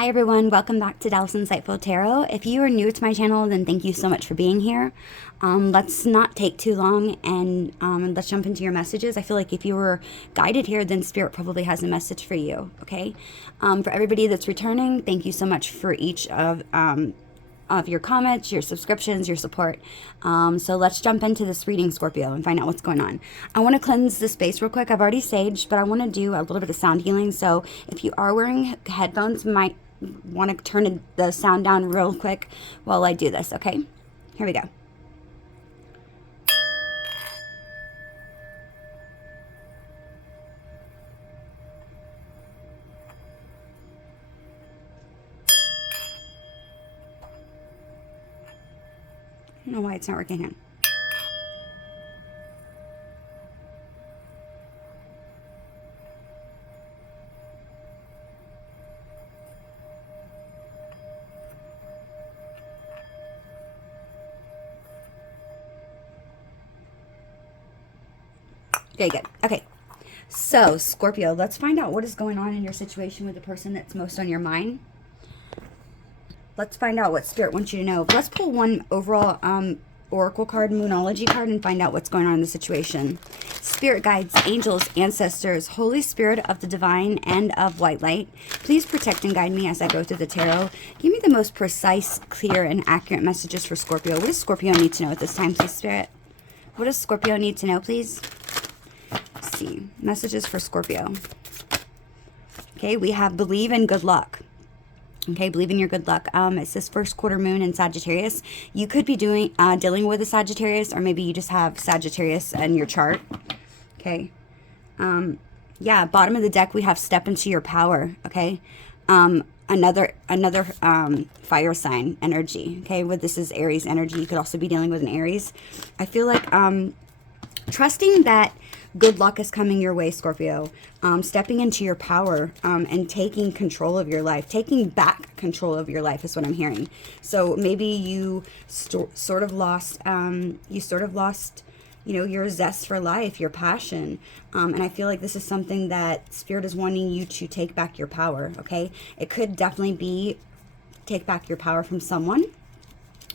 Hi everyone, welcome back to Dallas Insightful Tarot. If you are new to my channel, then thank you so much for being here. Let's not take too long and let's jump into your messages. I feel like if you were guided here, then Spirit probably has a message for you, okay? For everybody that's returning, thank you so much for each of your comments, your subscriptions, your support. So let's jump into this reading, Scorpio, and find out what's going on. I want to cleanse the space real quick. I've already saged, but I want to do a little bit of sound healing. So if you are wearing headphones, might want to turn the sound down real quick while I do this, okay? Here we go. I don't know why it's not working here. Very good. Okay. So, Scorpio, let's find out what is going on in your situation with the person that's most on your mind. Let's find out what Spirit wants you to know. Let's pull one overall oracle card, moonology card, and find out what's going on in the situation. Spirit guides, angels, ancestors, Holy Spirit of the divine and of white light, please protect and guide me as I go through the tarot. Give me the most precise, clear, and accurate messages for Scorpio. What does Scorpio need to know at this time, please, Spirit? What does Scorpio need to know, please? Let's see. Messages for Scorpio. Okay, we have believe in good luck. Okay, believe in your good luck. It's this first quarter moon in Sagittarius. You could be dealing with a Sagittarius, or maybe you just have Sagittarius in your chart. Okay. Yeah, bottom of the deck, we have step into your power. Okay. Another fire sign energy. Okay, with this is Aries energy. You could also be dealing with an Aries. I feel like trusting that good luck is coming your way, Scorpio. Stepping into your power and taking control of your life. Taking back control of your life is what I'm hearing. So maybe you sort of lost, you know, your zest for life, your passion. And I feel like this is something that Spirit is wanting you to take back your power, okay? It could definitely be take back your power from someone.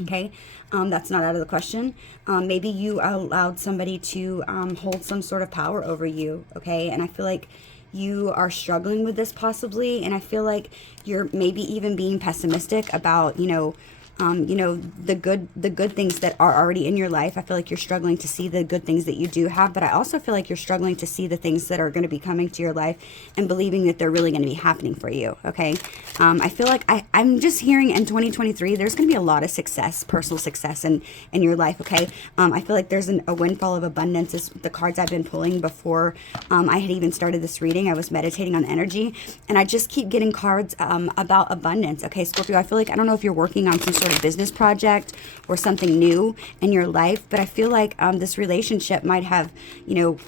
Okay, that's not out of the question. Maybe you allowed somebody to hold some sort of power over you, okay? And I feel like you are struggling with this possibly, and I feel like you're maybe even being pessimistic about, you know, the good things that are already in your life. I feel like you're struggling to see the good things that you do have, but I also feel like you're struggling to see the things that are going to be coming to your life and believing that they're really going to be happening for you, okay? I feel like I'm just hearing in 2023, there's going to be a lot of success, personal success in your life, okay? I feel like there's a windfall of abundance. Is the cards I've been pulling before I had even started this reading. I was meditating on energy, and I just keep getting cards about abundance, okay, Scorpio? I feel like, I don't know if you're working on some sort of business project or something new in your life, but I feel like this relationship might have, you know,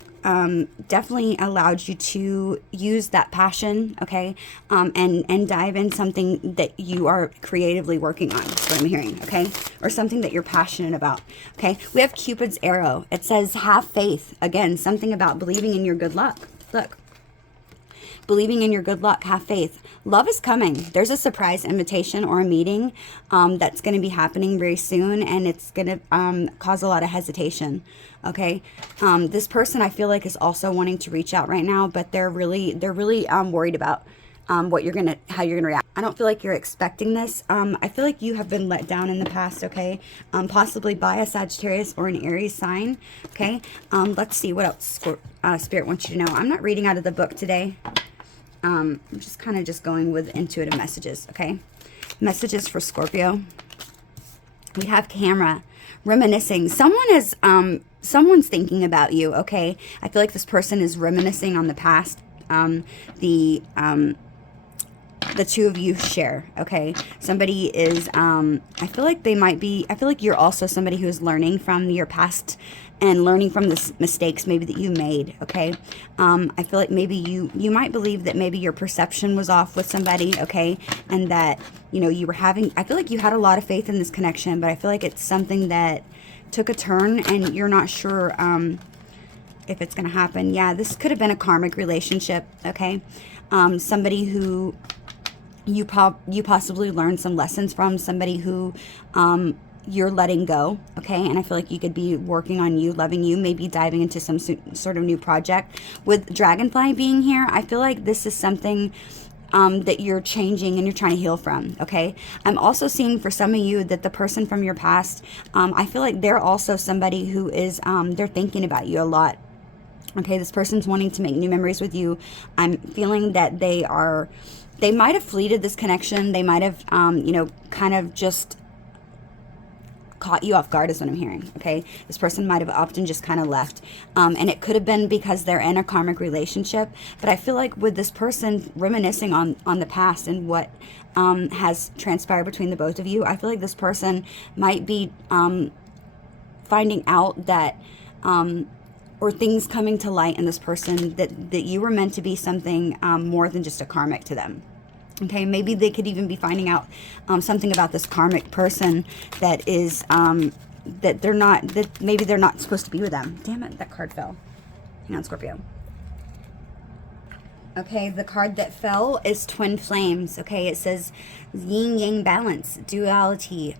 definitely allowed you to use that passion, okay, and dive in something that you are creatively working on. That's what I'm hearing, okay, or something that you're passionate about, okay. We have Cupid's arrow. It says have faith. Again, something about believing in your good luck. Look, believing in your good luck, have faith. Love is coming. There's a surprise invitation or a meeting that's going to be happening very soon, and it's going to cause a lot of hesitation, okay? This person, I feel like, is also wanting to reach out right now, but they're really worried about how you're going to react. I don't feel like you're expecting this. I feel like you have been let down in the past, okay? Possibly by a Sagittarius or an Aries sign, okay? Let's see what else Spirit wants you to know. I'm not reading out of the book today. I'm just kind of just going with intuitive messages, okay? Messages for Scorpio. We have camera. Reminiscing. Someone is, someone's thinking about you, okay? I feel like this person is reminiscing on the past. The two of you share, okay? Somebody is, I feel like I feel like you're also somebody who is learning from your past and learning from the mistakes maybe that you made, okay? I feel like maybe you might believe that maybe your perception was off with somebody, okay? And that, you know, you were having, I feel like you had a lot of faith in this connection, but I feel like it's something that took a turn and you're not sure if it's going to happen. Yeah, this could have been a karmic relationship, okay? Somebody who you possibly learned some lessons from somebody who you're letting go, okay? And I feel like you could be working on you, loving you, maybe diving into some sort of new project. With Dragonfly being here, I feel like this is something that you're changing and you're trying to heal from, okay? I'm also seeing for some of you that the person from your past, I feel like they're also somebody who is, they're thinking about you a lot, okay? This person's wanting to make new memories with you. I'm feeling that they might have fleeted this connection. They might have, you know, kind of just caught you off guard is what I'm hearing, okay? This person might have often just kind of left. And it could have been because they're in a karmic relationship. But I feel like with this person reminiscing on the past and what has transpired between the both of you, I feel like this person might be finding out that, or things coming to light in this person that you were meant to be something more than just a karmic to them. Okay, maybe they could even be finding out something about this karmic person that is, that maybe they're not supposed to be with them. Damn it, that card fell. Hang on, Scorpio. Okay, the card that fell is Twin Flames. Okay, it says yin-yang balance, duality,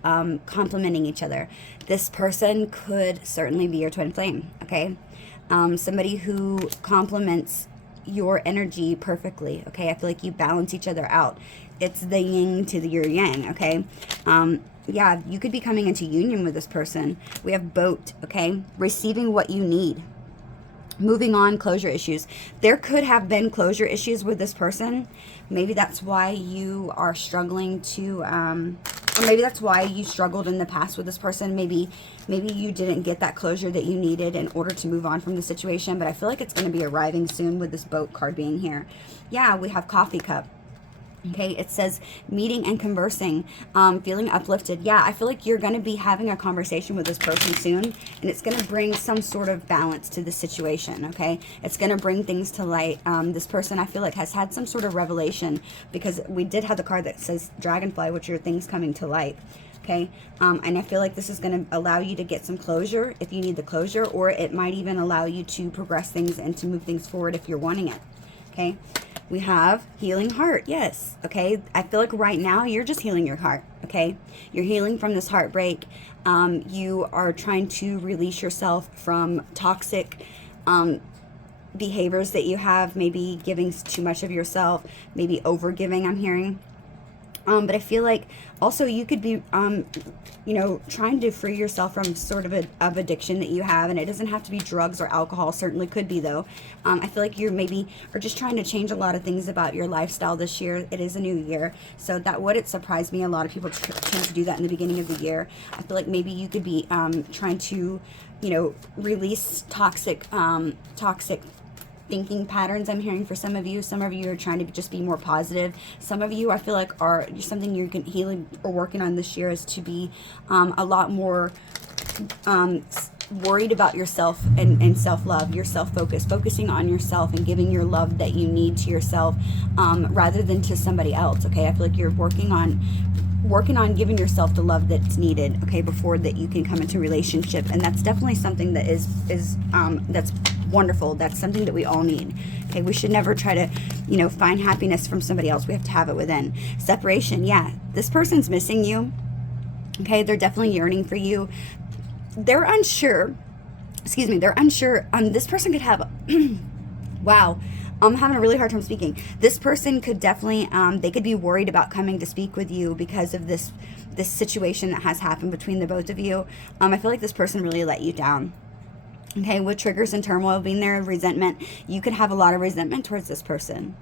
complementing each other. This person could certainly be your twin flame, okay? Somebody who complements your energy perfectly, okay? I feel like you balance each other out. It's the yin to your yang, okay? Yeah, you could be coming into union with this person. We have boat, okay? Receiving what you need. Moving on, closure issues. There could have been closure issues with this person. Maybe that's why you are struggling to, or maybe that's why you struggled in the past with this person. Maybe you didn't get that closure that you needed in order to move on from the situation. But I feel like it's going to be arriving soon with this boat card being here. Yeah, we have coffee cup. Okay, it says meeting and conversing, feeling uplifted. Yeah, I feel like you're going to be having a conversation with this person soon, and it's going to bring some sort of balance to the situation, okay? It's going to bring things to light. This person, I feel like, has had some sort of revelation, because we did have the card that says dragonfly, which are things coming to light, okay? And I feel like this is going to allow you to get some closure if you need the closure, or it might even allow you to progress things and to move things forward if you're wanting it, okay? We have healing heart. Yes. Okay. I feel like right now you're just healing your heart. Okay. You're healing from this heartbreak. You are trying to release yourself from toxic behaviors that you have. Maybe giving too much of yourself. Maybe over giving, I'm hearing. But I feel like also you could be, you know, trying to free yourself from sort of of addiction that you have. And it doesn't have to be drugs or alcohol. Certainly could be, though. I feel like you're maybe are just trying to change a lot of things about your lifestyle this year. It is a new year. So that wouldn't surprise me. A lot of people tend to do that in the beginning of the year. I feel like maybe you could be trying to, you know, release toxic thinking patterns. I'm hearing for some of you. Some of you are trying to just be more positive. Some of you, I feel like, are something you're healing or working on this year is to be a lot more worried about yourself and self-love, your self-focus, focusing on yourself and giving your love that you need to yourself rather than to somebody else, okay? I feel like you're working on giving yourself the love that's needed, okay, before that you can come into a relationship. And that's definitely something that is that's wonderful. That's something that we all need, okay? We should never try to, you know, find happiness from somebody else. We have to have it within. Separation. Yeah, this person's missing you, okay? They're definitely yearning for you. They're unsure, they're unsure. This person could have wow, I'm having a really hard time speaking. This person could definitely, they could be worried about coming to speak with you because of this situation that has happened between the both of you. I feel like this person really let you down. Okay, with triggers and turmoil being there, resentment, you could have a lot of resentment towards this person.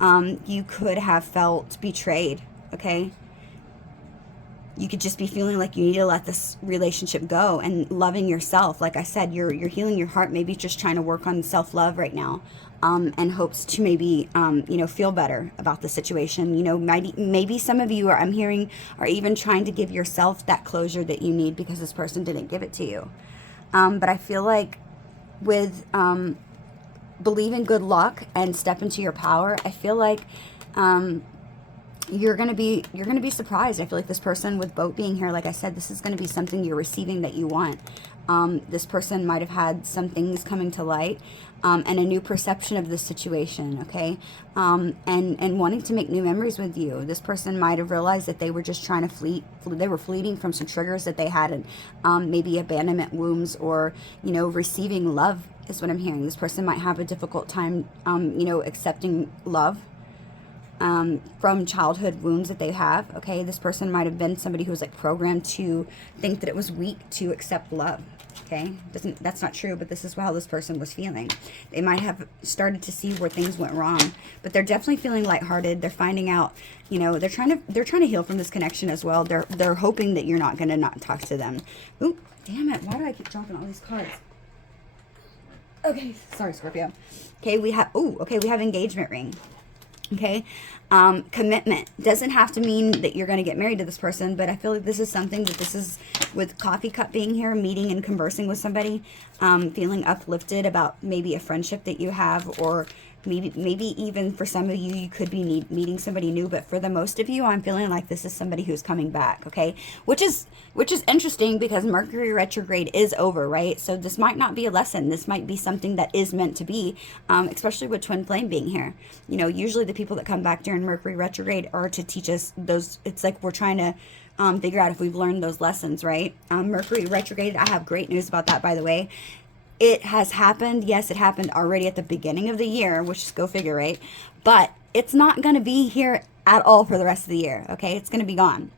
You could have felt betrayed, okay? You could just be feeling like you need to let this relationship go and loving yourself. Like I said, you're healing your heart, maybe just trying to work on self-love right now. And hopes to maybe, you know, feel better about the situation. You know, maybe some of you I'm hearing are even trying to give yourself that closure that you need because this person didn't give it to you. But I feel like with believe in good luck and step into your power, I feel like you're gonna be surprised. I feel like this person with boat being here, like I said, this is gonna be something you're receiving that you want. This person might have had some things coming to light, and a new perception of the situation, okay? And wanting to make new memories with you. This person might have realized that they were just trying to they were fleeting from some triggers that they had, and maybe abandonment wounds, or, you know, receiving love is what I'm hearing. This person might have a difficult time, you know, accepting love from childhood wounds that they have, okay? This person might have been somebody who was like programmed to think that it was weak to accept love, okay? That's not true, but this is how this person was feeling. They might have started to see where things went wrong, but they're definitely feeling lighthearted. They're finding out, you know, they're trying to heal from this connection as well. They're hoping that you're not going to not talk to them. Ooh, damn it. Why do I keep dropping all these cards? Okay, sorry, Scorpio. Okay, we have engagement ring. Okay, commitment doesn't have to mean that you're going to get married to this person, but I feel like this is something that this is, with coffee cup being here, meeting and conversing with somebody, feeling uplifted about maybe a friendship that you have, or maybe even for some of you, you could be meeting somebody new, but for the most of you, I'm feeling like this is somebody who's coming back, okay? Which is interesting, because Mercury retrograde is over, right? So this might not be a lesson. This might be something that is meant to be, especially with twin flame being here. You know, usually the people that come back during Mercury retrograde are to teach us those. It's like we're trying to figure out if we've learned those lessons, right? Mercury retrograde, I have great news about that, by the way. It has happened. Yes, it happened already at the beginning of the year, which is go figure, right? But it's not going to be here at all for the rest of the year, okay? It's going to be gone.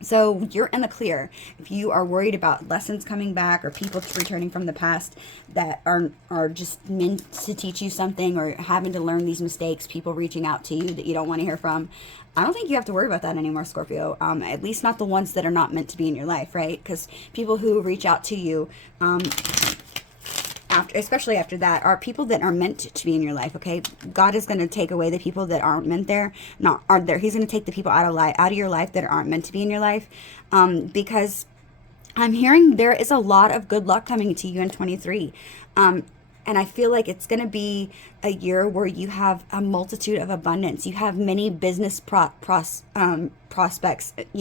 So you're in the clear. If you are worried about lessons coming back, or people returning from the past that are just meant to teach you something, or having to learn these mistakes, people reaching out to you that you don't want to hear from, I don't think you have to worry about that anymore, Scorpio. At least not the ones that are not meant to be in your life, right? Because people who reach out to you, especially after that, are people that are meant to be in your life, okay? God is going to take away the people that aren't meant there, aren't there. He's going to take the people out of your life that aren't meant to be in your life, because I'm hearing there is a lot of good luck coming to you in 23. And I feel like it's going to be a year where you have a multitude of abundance. You have many business prospects. You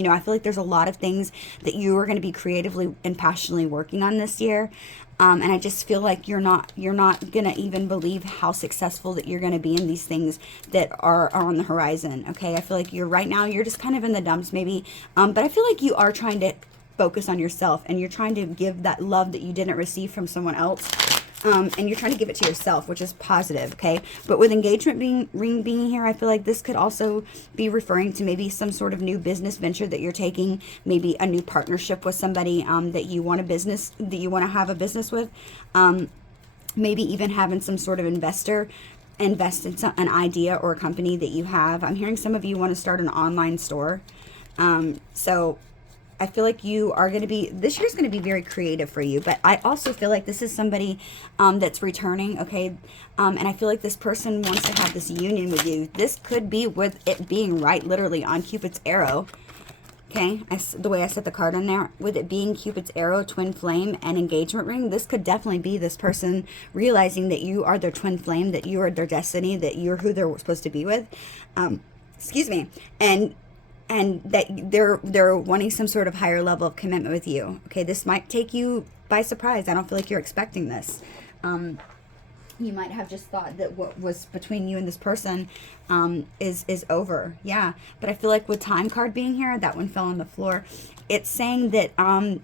know, I feel like there's a lot of things that you are going to be creatively and passionately working on this year. And I just feel like you're not gonna even believe how successful that you're gonna be in these things that are on the horizon. Okay, I feel like right now you're just kind of in the dumps, maybe, but I feel like you are trying to focus on yourself, and you're trying to give that love that you didn't receive from someone else. And you're trying to give it to yourself, which is positive, okay? But with engagement ring being here, I feel like this could also be referring to maybe some sort of new business venture that you're taking, maybe a new partnership with somebody that you want to have a business with, maybe even having some sort of investor invest in an idea or a company that you have. I'm hearing some of you want to start an online store. So I feel like you are going to be, this year's going to be very creative for you, but I also feel like this is somebody that's returning, okay? And I feel like this person wants to have this union with you. This could be with it being right literally on Cupid's arrow, okay? The way I set the card in there, with it being Cupid's arrow, twin flame, and engagement ring, this could definitely be this person realizing that you are their twin flame, that you are their destiny, that you're who they're supposed to be with. Excuse me. And that they're wanting some sort of higher level of commitment with you. Okay, this might take you by surprise. I don't feel like you're expecting this. You might have just thought that what was between you and this person is over. Yeah, but I feel like with time card being here, that one fell on the floor. It's saying that,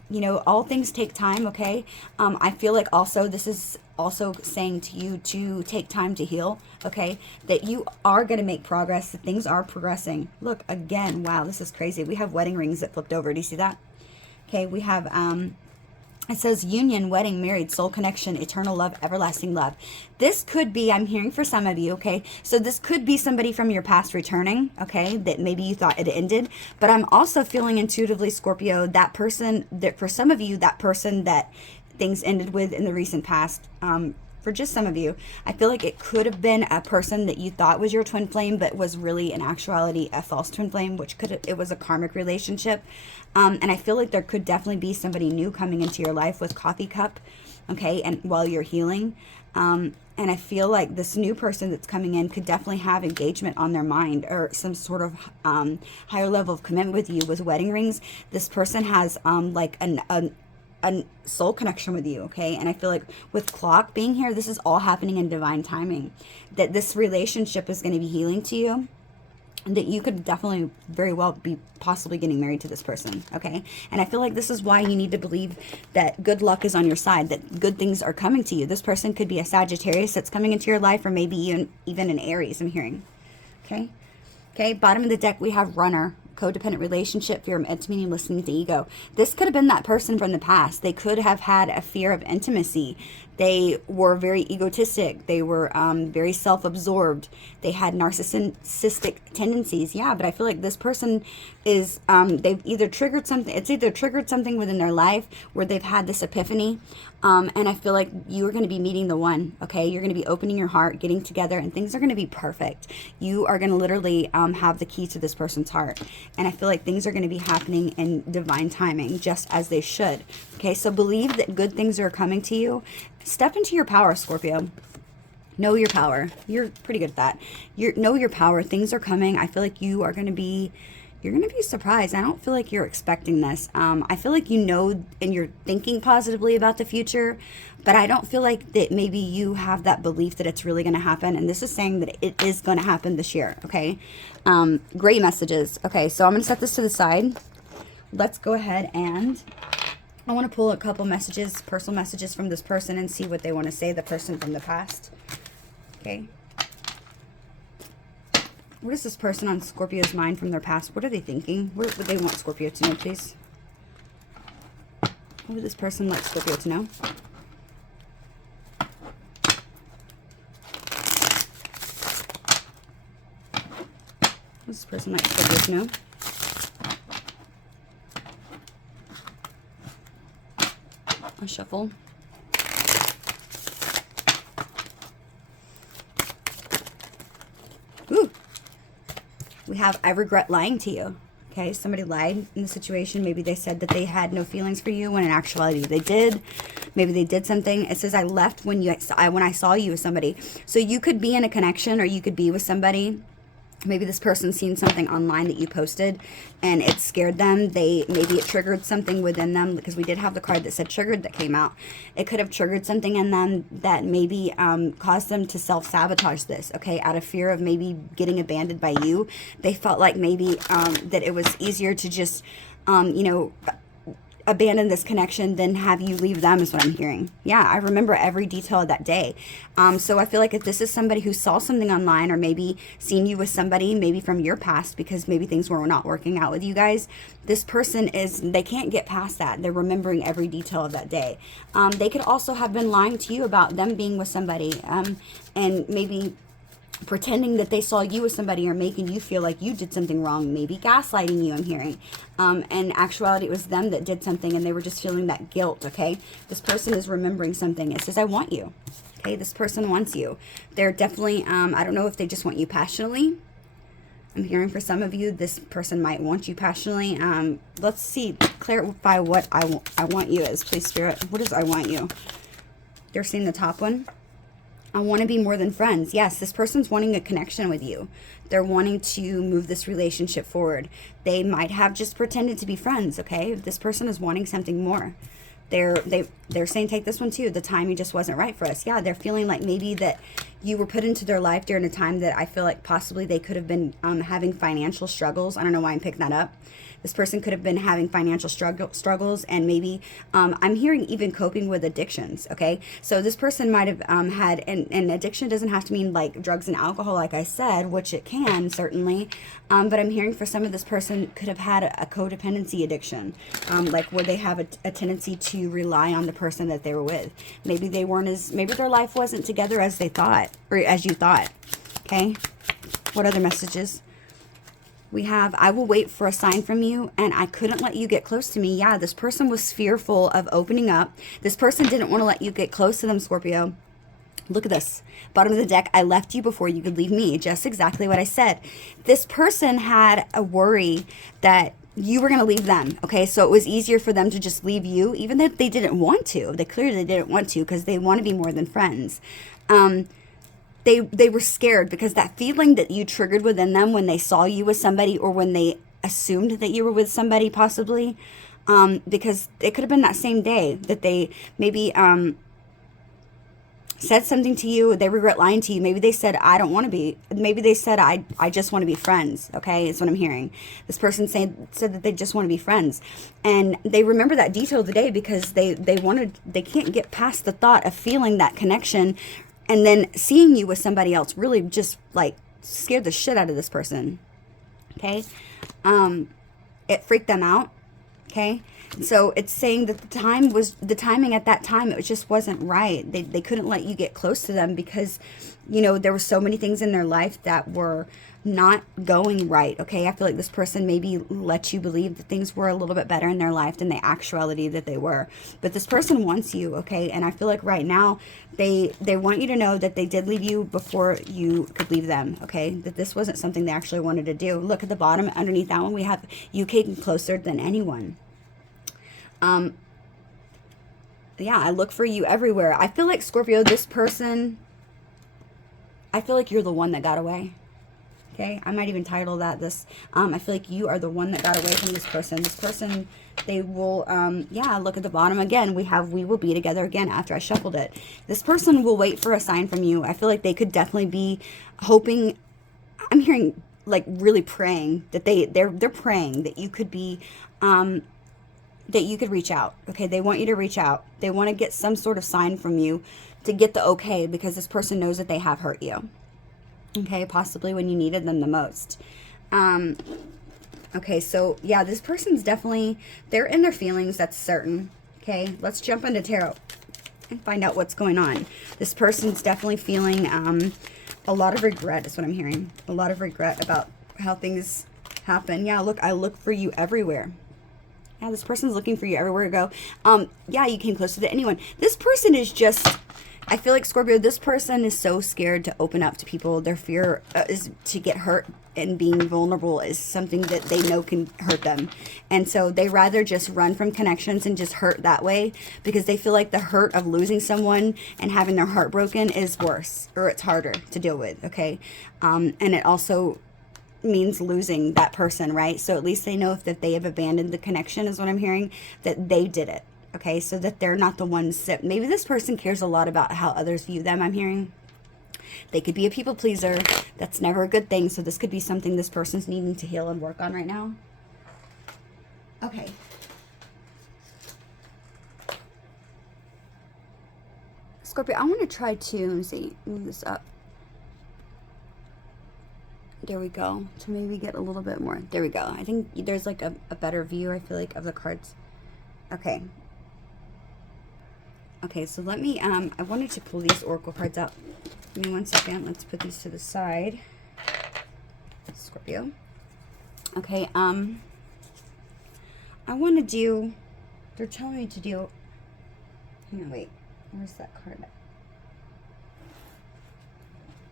you know, all things take time, okay? I feel like also this is also saying to you to take time to heal, okay? That you are going to make progress, that things are progressing. Look, again, wow, this is crazy. We have wedding rings that flipped over. Do you see that? Okay, we have, it says union, wedding, married, soul connection, eternal love, everlasting love. This could be, I'm hearing for some of you, okay? So this could be somebody from your past returning, okay? That maybe you thought it ended. But I'm also feeling intuitively, Scorpio, that person, that for some of you, that person that things ended with in the recent past, for just some of you, I feel like it could have been a person that you thought was your twin flame, but was really in actuality a false twin flame, which it was a karmic relationship. And I feel like there could definitely be somebody new coming into your life with coffee cup, okay, and while you're healing. And I feel like this new person that's coming in could definitely have engagement on their mind, or some sort of higher level of commitment with you with wedding rings. This person has like a soul connection with you, okay? And I feel like with clock being here, this is all happening in divine timing. That this relationship is going to be healing to you. And that you could definitely very well be possibly getting married to this person, okay? And I feel like this is why you need to believe that good luck is on your side, that good things are coming to you. This person could be a Sagittarius that's coming into your life, or maybe even an Aries, I'm hearing, okay? Okay, bottom of the deck, we have Runner. Codependent relationship, fear of intimacy, listening to ego. This could have been that person from the past. They could have had a fear of intimacy. They were very egotistic. They were very self-absorbed. They had narcissistic tendencies. Yeah, but I feel like this person is, they've either triggered something. It's either triggered something within their life where they've had this epiphany. And I feel like you are going to be meeting the one, okay? You're going to be opening your heart, getting together, and things are going to be perfect. You are going to literally have the key to this person's heart. And I feel like things are going to be happening in divine timing, just as they should. Okay, so believe that good things are coming to you. Step into your power, Scorpio. Know your power. You're pretty good at that. Know your power. Things are coming. I feel like you're going to be surprised. I don't feel like you're expecting this. I feel like you know and you're thinking positively about the future, but I don't feel like that maybe you have that belief that it's really going to happen. And this is saying that it is going to happen this year, okay? Great messages. Okay, so I'm going to set this to the side. Let's go ahead and I want to pull a couple messages, personal messages from this person and see what they want to say, the person from the past. Okay. What is this person on Scorpio's mind from their past? What are they thinking? What would they want Scorpio to know, please? What would this person like Scorpio to know? What does this person like Scorpio to know? A shuffle. Ooh. We have, I regret lying to you. Okay, somebody lied in the situation. Maybe they said that they had no feelings for you when in actuality they did. Maybe they did something. It says I left when I saw you with somebody. So you could be in a connection, or you could be with somebody. Maybe this person's seen something online that you posted and it scared them. Maybe it triggered something within them, because we did have the card that said triggered that came out. It could have triggered something in them that maybe caused them to self-sabotage this, okay, out of fear of maybe getting abandoned by you. They felt like maybe that it was easier to just, abandon this connection than have you leave them, is what I'm hearing. Yeah, I remember every detail of that day. So I feel like if this is somebody who saw something online, or maybe seen you with somebody maybe from your past, because maybe things were not working out with you guys, this person they can't get past that. They're remembering every detail of that day. They could also have been lying to you about them being with somebody, and maybe pretending that they saw you with somebody, or making you feel like you did something wrong, maybe gaslighting you, I'm hearing. In actuality, it was them that did something, and they were just feeling that guilt, okay? This person is remembering something. It says, I want you, okay? This person wants you. They're definitely, I don't know if they just want you passionately. I'm hearing for some of you, this person might want you passionately. Let's see, clarify what I want you is, please, Spirit. What is I want you? They're seeing the top one. I want to be more than friends. Yes, this person's wanting a connection with you. They're wanting to move this relationship forward. They might have just pretended to be friends, okay? This person is wanting something more. They're saying, take this one too. The timing just wasn't right for us. Yeah, they're feeling like maybe that you were put into their life during a time that I feel like possibly they could have been having financial struggles. I don't know why I'm picking that up. This person could have been having financial struggles, and maybe I'm hearing even coping with addictions, okay? So this person might have had, and addiction doesn't have to mean like drugs and alcohol, like I said, which it can certainly, but I'm hearing for some of this person could have had a codependency addiction, like where they have a tendency to rely on the person that they were with. Maybe maybe their life wasn't together as they thought, or as you thought, okay? What other messages? We have, I will wait for a sign from you, and I couldn't let you get close to me. Yeah, this person was fearful of opening up. This person didn't want to let you get close to them, Scorpio. Look at this. Bottom of the deck, I left you before you could leave me. Just exactly what I said. This person had a worry that you were going to leave them, okay? So it was easier for them to just leave you, even if they didn't want to. They clearly didn't want to, because they want to be more than friends. They were scared, because that feeling that you triggered within them when they saw you with somebody, or when they assumed that you were with somebody possibly, because it could have been that same day that they maybe said something to you, they regret lying to you. Maybe they said, I don't want to be, maybe they said, I just want to be friends. Okay, is what I'm hearing. This person said that they just want to be friends. And they remember that detail of the day because they can't get past the thought of feeling that connection. And then seeing you with somebody else really just like scared the shit out of this person. Okay. It freaked them out. Okay. So it's saying that the timing at that time, it just wasn't right. They couldn't let you get close to them because, you know, there were so many things in their life that were not going right. Okay. I feel like this person maybe let you believe that things were a little bit better in their life than the actuality that they were. But this person wants you. Okay. And I feel like right now they want you to know that they did leave you before you could leave them. Okay. That this wasn't something they actually wanted to do. Look at the bottom underneath that one. We have you came closer than anyone. Yeah, I look for you everywhere. I feel like, Scorpio, this person, I feel like you're the one that got away. Okay, I might even title that this. I feel like you are the one that got away from this person. This person, they will, yeah, look at the bottom again. We will be together again after I shuffled it. This person will wait for a sign from you. I feel like they could definitely be hoping, I'm hearing like really praying that they're praying that you could be, that you could reach out. Okay, they want you to reach out. They want to get some sort of sign from you to get the okay, because this person knows that they have hurt you. Okay, possibly when you needed them the most. Okay, so yeah, this person's definitely, they're in their feelings, that's certain. Okay, let's jump into tarot and find out what's going on. This person's definitely feeling a lot of regret is what I'm hearing. A lot of regret about how things happen. Yeah, look, I look for you everywhere. Yeah, this person's looking for you everywhere you go. Yeah, you came closer to anyone. This person is just, I feel like, Scorpio, this person is so scared to open up to people. Their fear is to get hurt, and being vulnerable is something that they know can hurt them. And so they rather just run from connections and just hurt that way, because they feel like the hurt of losing someone and having their heart broken is worse, or it's harder to deal with, okay? And it also means losing that person, right? So at least they know if that they have abandoned the connection, is what I'm hearing, that they did it. Okay, so that they're not the ones that, maybe this person cares a lot about how others view them, I'm hearing. They could be a people pleaser. That's never a good thing. So this could be something this person's needing to heal and work on right now. Okay. Scorpio, I want to try to, let me see, move this up. There we go. To maybe get a little bit more. There we go. I think there's like a better view, I feel like, of the cards. Okay. Okay, so let me, I wanted to pull these oracle cards out. Give me 1 second. Let's put these to the side. Scorpio. Okay, I want to do, they're telling me to do, hang on, wait. Where's that card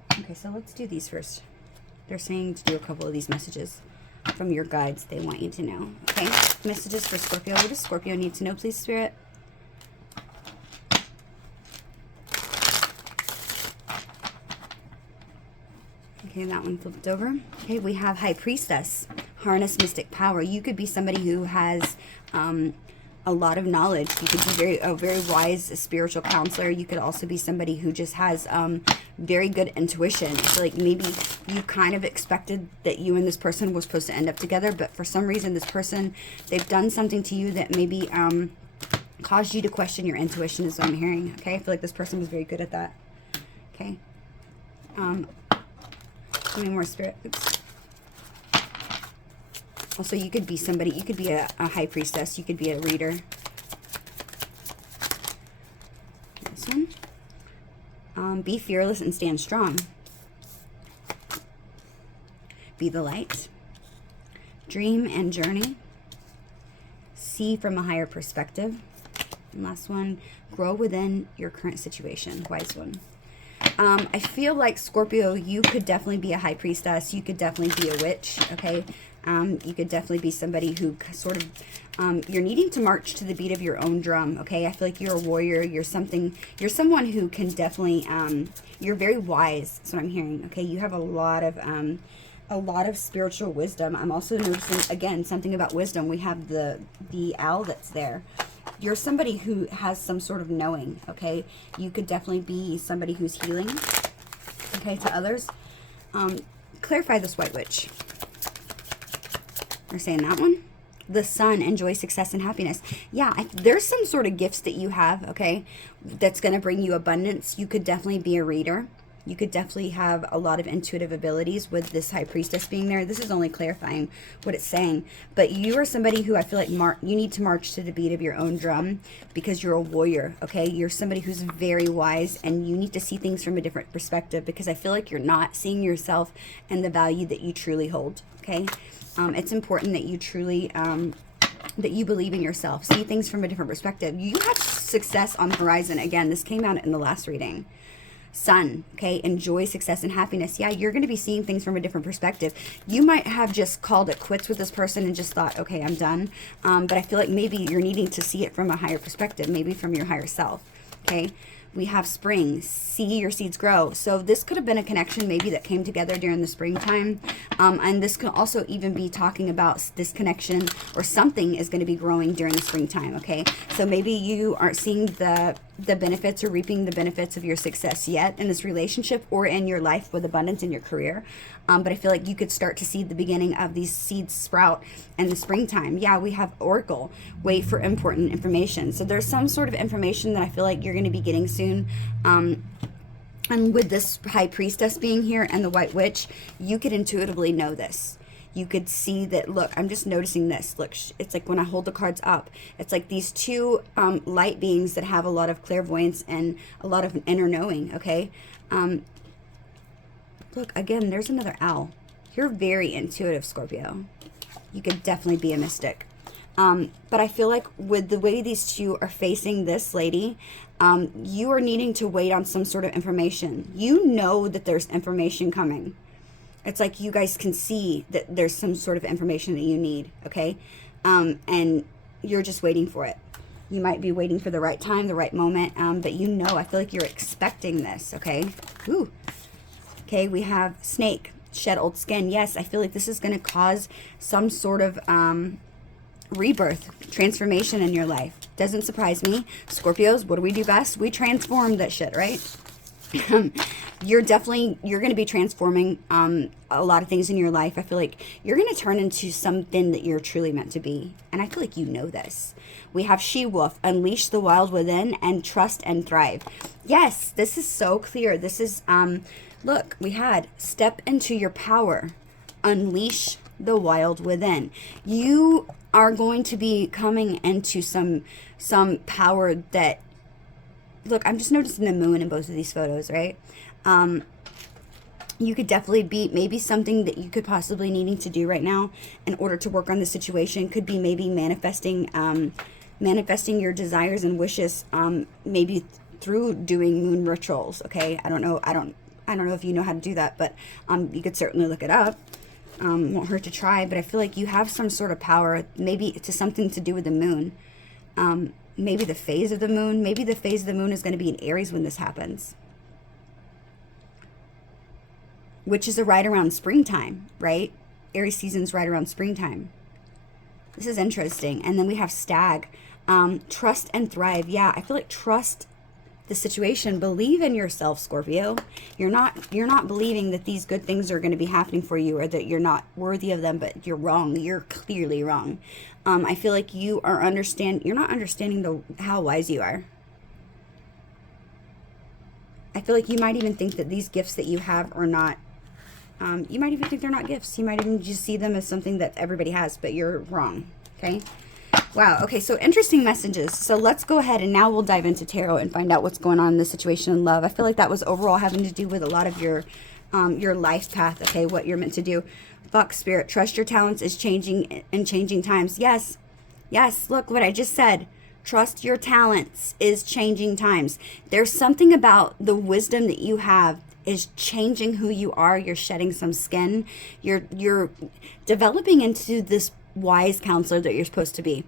at? Okay, so let's do these first. They're saying to do a couple of these messages from your guides. They want you to know. Okay, messages for Scorpio. What does Scorpio need to know, please, Spirit? Okay, that one flipped over. Okay, we have High Priestess, harness mystic power. You could be somebody who has a lot of knowledge. You could be a very wise spiritual counselor. You could also be somebody who just has very good intuition. I feel like maybe you kind of expected that you and this person were supposed to end up together, but for some reason this person, they've done something to you that maybe caused you to question your intuition, is what I'm hearing. Okay, I feel like this person was very good at that. Okay. Give me more, Spirit. Oops. Also, you could be somebody, you could be a high priestess, you could be a reader. This one. Be fearless and stand strong. Be the light. Dream and journey. See from a higher perspective. And last one, grow within your current situation. Wise one. I feel like, Scorpio, you could definitely be a high priestess. You could definitely be a witch, okay? You could definitely be somebody who sort of, you're needing to march to the beat of your own drum, okay? I feel like you're a warrior. You're someone who can definitely, you're very wise. That's what I'm hearing, okay? You have a lot of a lot of spiritual wisdom. I'm also noticing, again, something about wisdom. We have the owl that's there. You're somebody who has some sort of knowing, okay? You could definitely be somebody who's healing, okay, to others. Clarify this White Witch. We're saying that one. The Sun, enjoy success and happiness. Yeah, there's some sort of gifts that you have, okay, that's going to bring you abundance. You could definitely be a reader. You could definitely have a lot of intuitive abilities with this High Priestess being there. This is only clarifying what it's saying. But you are somebody who I feel like you need to march to the beat of your own drum because you're a warrior, okay? You're somebody who's very wise, and you need to see things from a different perspective because I feel like you're not seeing yourself and the value that you truly hold, okay? It's important that you truly, that you believe in yourself. See things from a different perspective. You have success on the horizon. Again, this came out in the last reading. Sun, okay, enjoy success and happiness. Yeah, you're going to be seeing things from a different perspective. You might have just called it quits with this person and just thought, okay, I'm done. But I feel like maybe you're needing to see it from a higher perspective, maybe from your higher self, okay? We have spring, see your seeds grow. So this could have been a connection maybe that came together during the springtime. And this could also even be talking about this connection, or something is going to be growing during the springtime, okay? So maybe you aren't seeing the benefits or reaping the benefits of your success yet in this relationship or in your life with abundance in your career. But I feel like you could start to see the beginning of these seeds sprout in the springtime. Yeah, we have Oracle, wait for important information. So there's some sort of information that I feel like you're going to be getting soon. And with this High Priestess being here and the White Witch, you could intuitively know this. You could see that, look, I'm just noticing this. Look, it's like when I hold the cards up, it's like these two light beings that have a lot of clairvoyance and a lot of inner knowing, okay? Look, again, there's another owl. You're very intuitive, Scorpio. You could definitely be a mystic. But I feel like with the way these two are facing this lady, you are needing to wait on some sort of information. You know that there's information coming. It's like you guys can see that there's some sort of information that you need, okay? And you're just waiting for it. You might be waiting for the right time, the right moment, but you know, I feel like you're expecting this, okay? Ooh. Okay, we have snake, shed old skin. Yes, I feel like this is going to cause some sort of rebirth, transformation in your life. Doesn't surprise me. Scorpios, what do we do best? We transform that shit, right? You're going to be transforming a lot of things in your life. I feel like you're going to turn into something that you're truly meant to be. And I feel like you know this. We have she-wolf, unleash the wild within and trust and thrive. Yes, this is so clear. This is, look, we had step into your power, unleash the wild within. You are going to be coming into some power that, look, I'm just noticing the moon in both of these photos, right? You could definitely be, maybe something that you could possibly needing to do right now in order to work on the situation could be maybe manifesting your desires and wishes, maybe through doing moon rituals, okay? I don't know if you know how to do that, but you could certainly look it up. Won't hurt to try, but I feel like you have some sort of power, maybe it's something to do with the moon. Maybe the phase of the moon. Maybe the phase of the moon is going to be in Aries when this happens, which is right around springtime, right? Aries season's right around springtime. This is interesting. And then we have stag, trust and thrive. Yeah, I feel like trust the situation. Believe in yourself, Scorpio. You're not believing that these good things are going to be happening for you, or that you're not worthy of them, but you're wrong. You're clearly wrong. I feel like you're not understanding how wise you are. I feel like you might even think that these gifts that you have are not, you might even think they're not gifts. You might even just see them as something that everybody has, but you're wrong, okay? Wow, okay, so interesting messages. So let's go ahead and now we'll dive into tarot and find out what's going on in the situation in love. I feel like that was overall having to do with a lot of your life path, okay, what you're meant to do. Fuck, Spirit, trust your talents is changing in changing times. Yes, look what I just said. Trust your talents is changing times. There's something about the wisdom that you have is changing who you are. You're shedding some skin. You're developing into this wise counselor that you're supposed to be.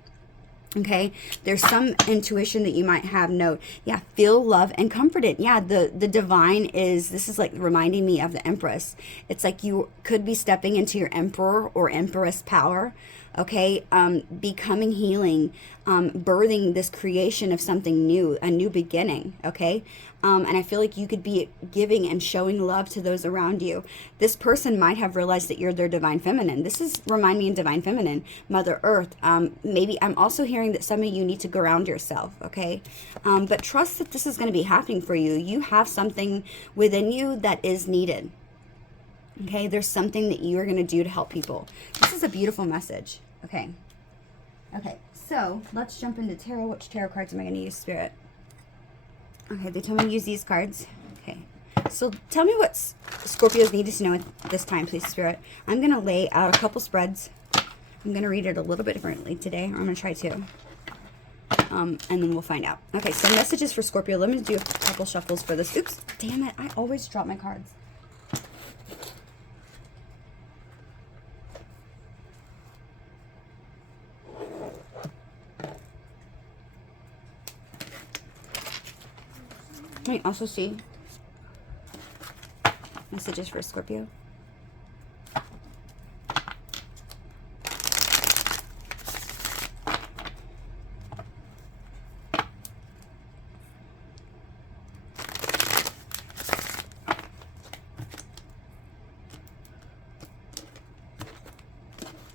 Okay, there's some intuition that you might have. Note, yeah, feel love and comforted. Yeah, the divine is, this is like reminding me of the Empress. It's like you could be stepping into your emperor or empress power. Okay, becoming healing, birthing this creation of something new, a new beginning. Okay, and I feel like you could be giving and showing love to those around you. This person might have realized that you're their divine feminine. This is remind me of divine feminine, Mother Earth. Maybe I'm also hearing that some of you need to ground yourself. Okay, but trust that this is going to be happening for you. You have something within you that is needed. Okay, there's something that you are going to do to help people. This is a beautiful message. Okay. Okay, so let's jump into tarot. Which tarot cards am I going to use, Spirit? Okay, they told me to use these cards. Okay, so tell me what Scorpios need to know at this time, please, Spirit. I'm going to lay out a couple spreads. I'm going to read it a little bit differently today, or I'm going to try to. And then we'll find out. Okay, so messages for Scorpio. Let me do a couple shuffles for this. Oops, damn it. I always drop my cards. Let me also see messages for Scorpio.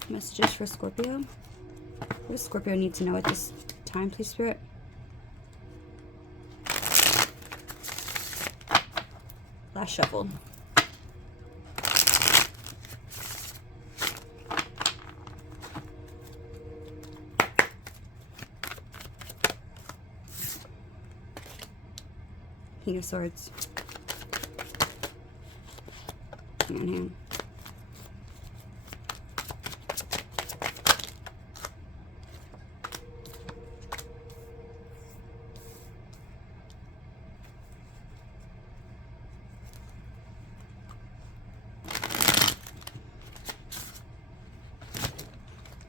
Messages for Scorpio. What does Scorpio need to know at this time, please, Spirit? Last shuffle. King of Swords. Hang on, hang on.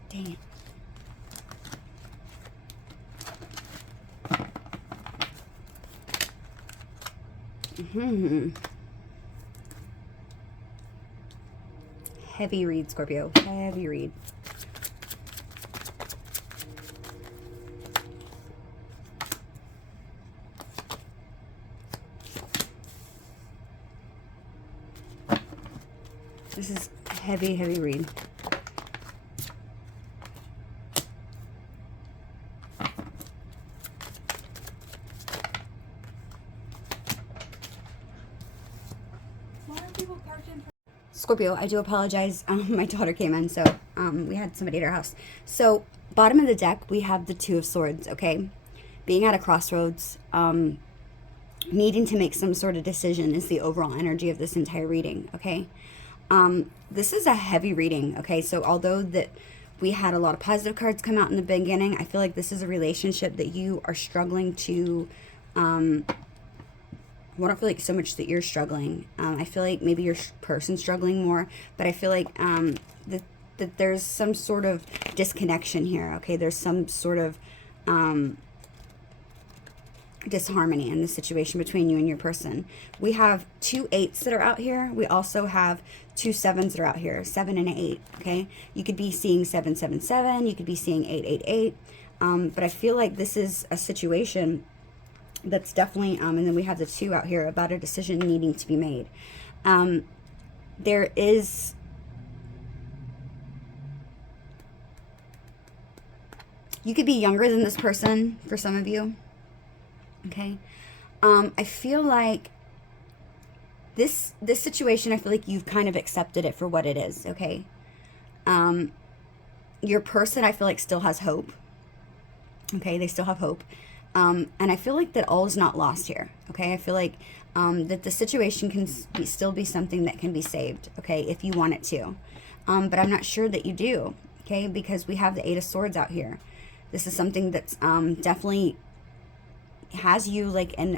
Dang it. Heavy read, Scorpio. Heavy read. This is heavy, heavy read. Scorpio, I do apologize. My daughter came in, so we had somebody at our house. So, bottom of the deck, we have the Two of Swords, okay? Being at a crossroads, needing to make some sort of decision is the overall energy of this entire reading, okay? This is a heavy reading, okay? So, although that we had a lot of positive cards come out in the beginning, I feel like this is a relationship that you are struggling to... I don't feel like so much that you're struggling. I feel like maybe your person's struggling more, but I feel like that there's some sort of disconnection here, okay? There's some sort of disharmony in the situation between you and your person. We have 2 8s that are out here. We also have 2 7s that are out here, 7 and an 8, okay? You could be seeing 777, you could be seeing 888, but I feel like this is a situation that's definitely, and then we have the 2 out here about a decision needing to be made. There is, you could be younger than this person for some of you, okay? I feel like this situation, I feel like you've kind of accepted it for what it is, okay? Your person, I feel like, still has hope, okay? They still have hope. And I feel like that all is not lost here, okay? I feel like that the situation can still be something that can be saved, okay, if you want it to. But I'm not sure that you do, okay, because we have the 8 of Swords out here. This is something that's definitely has you like in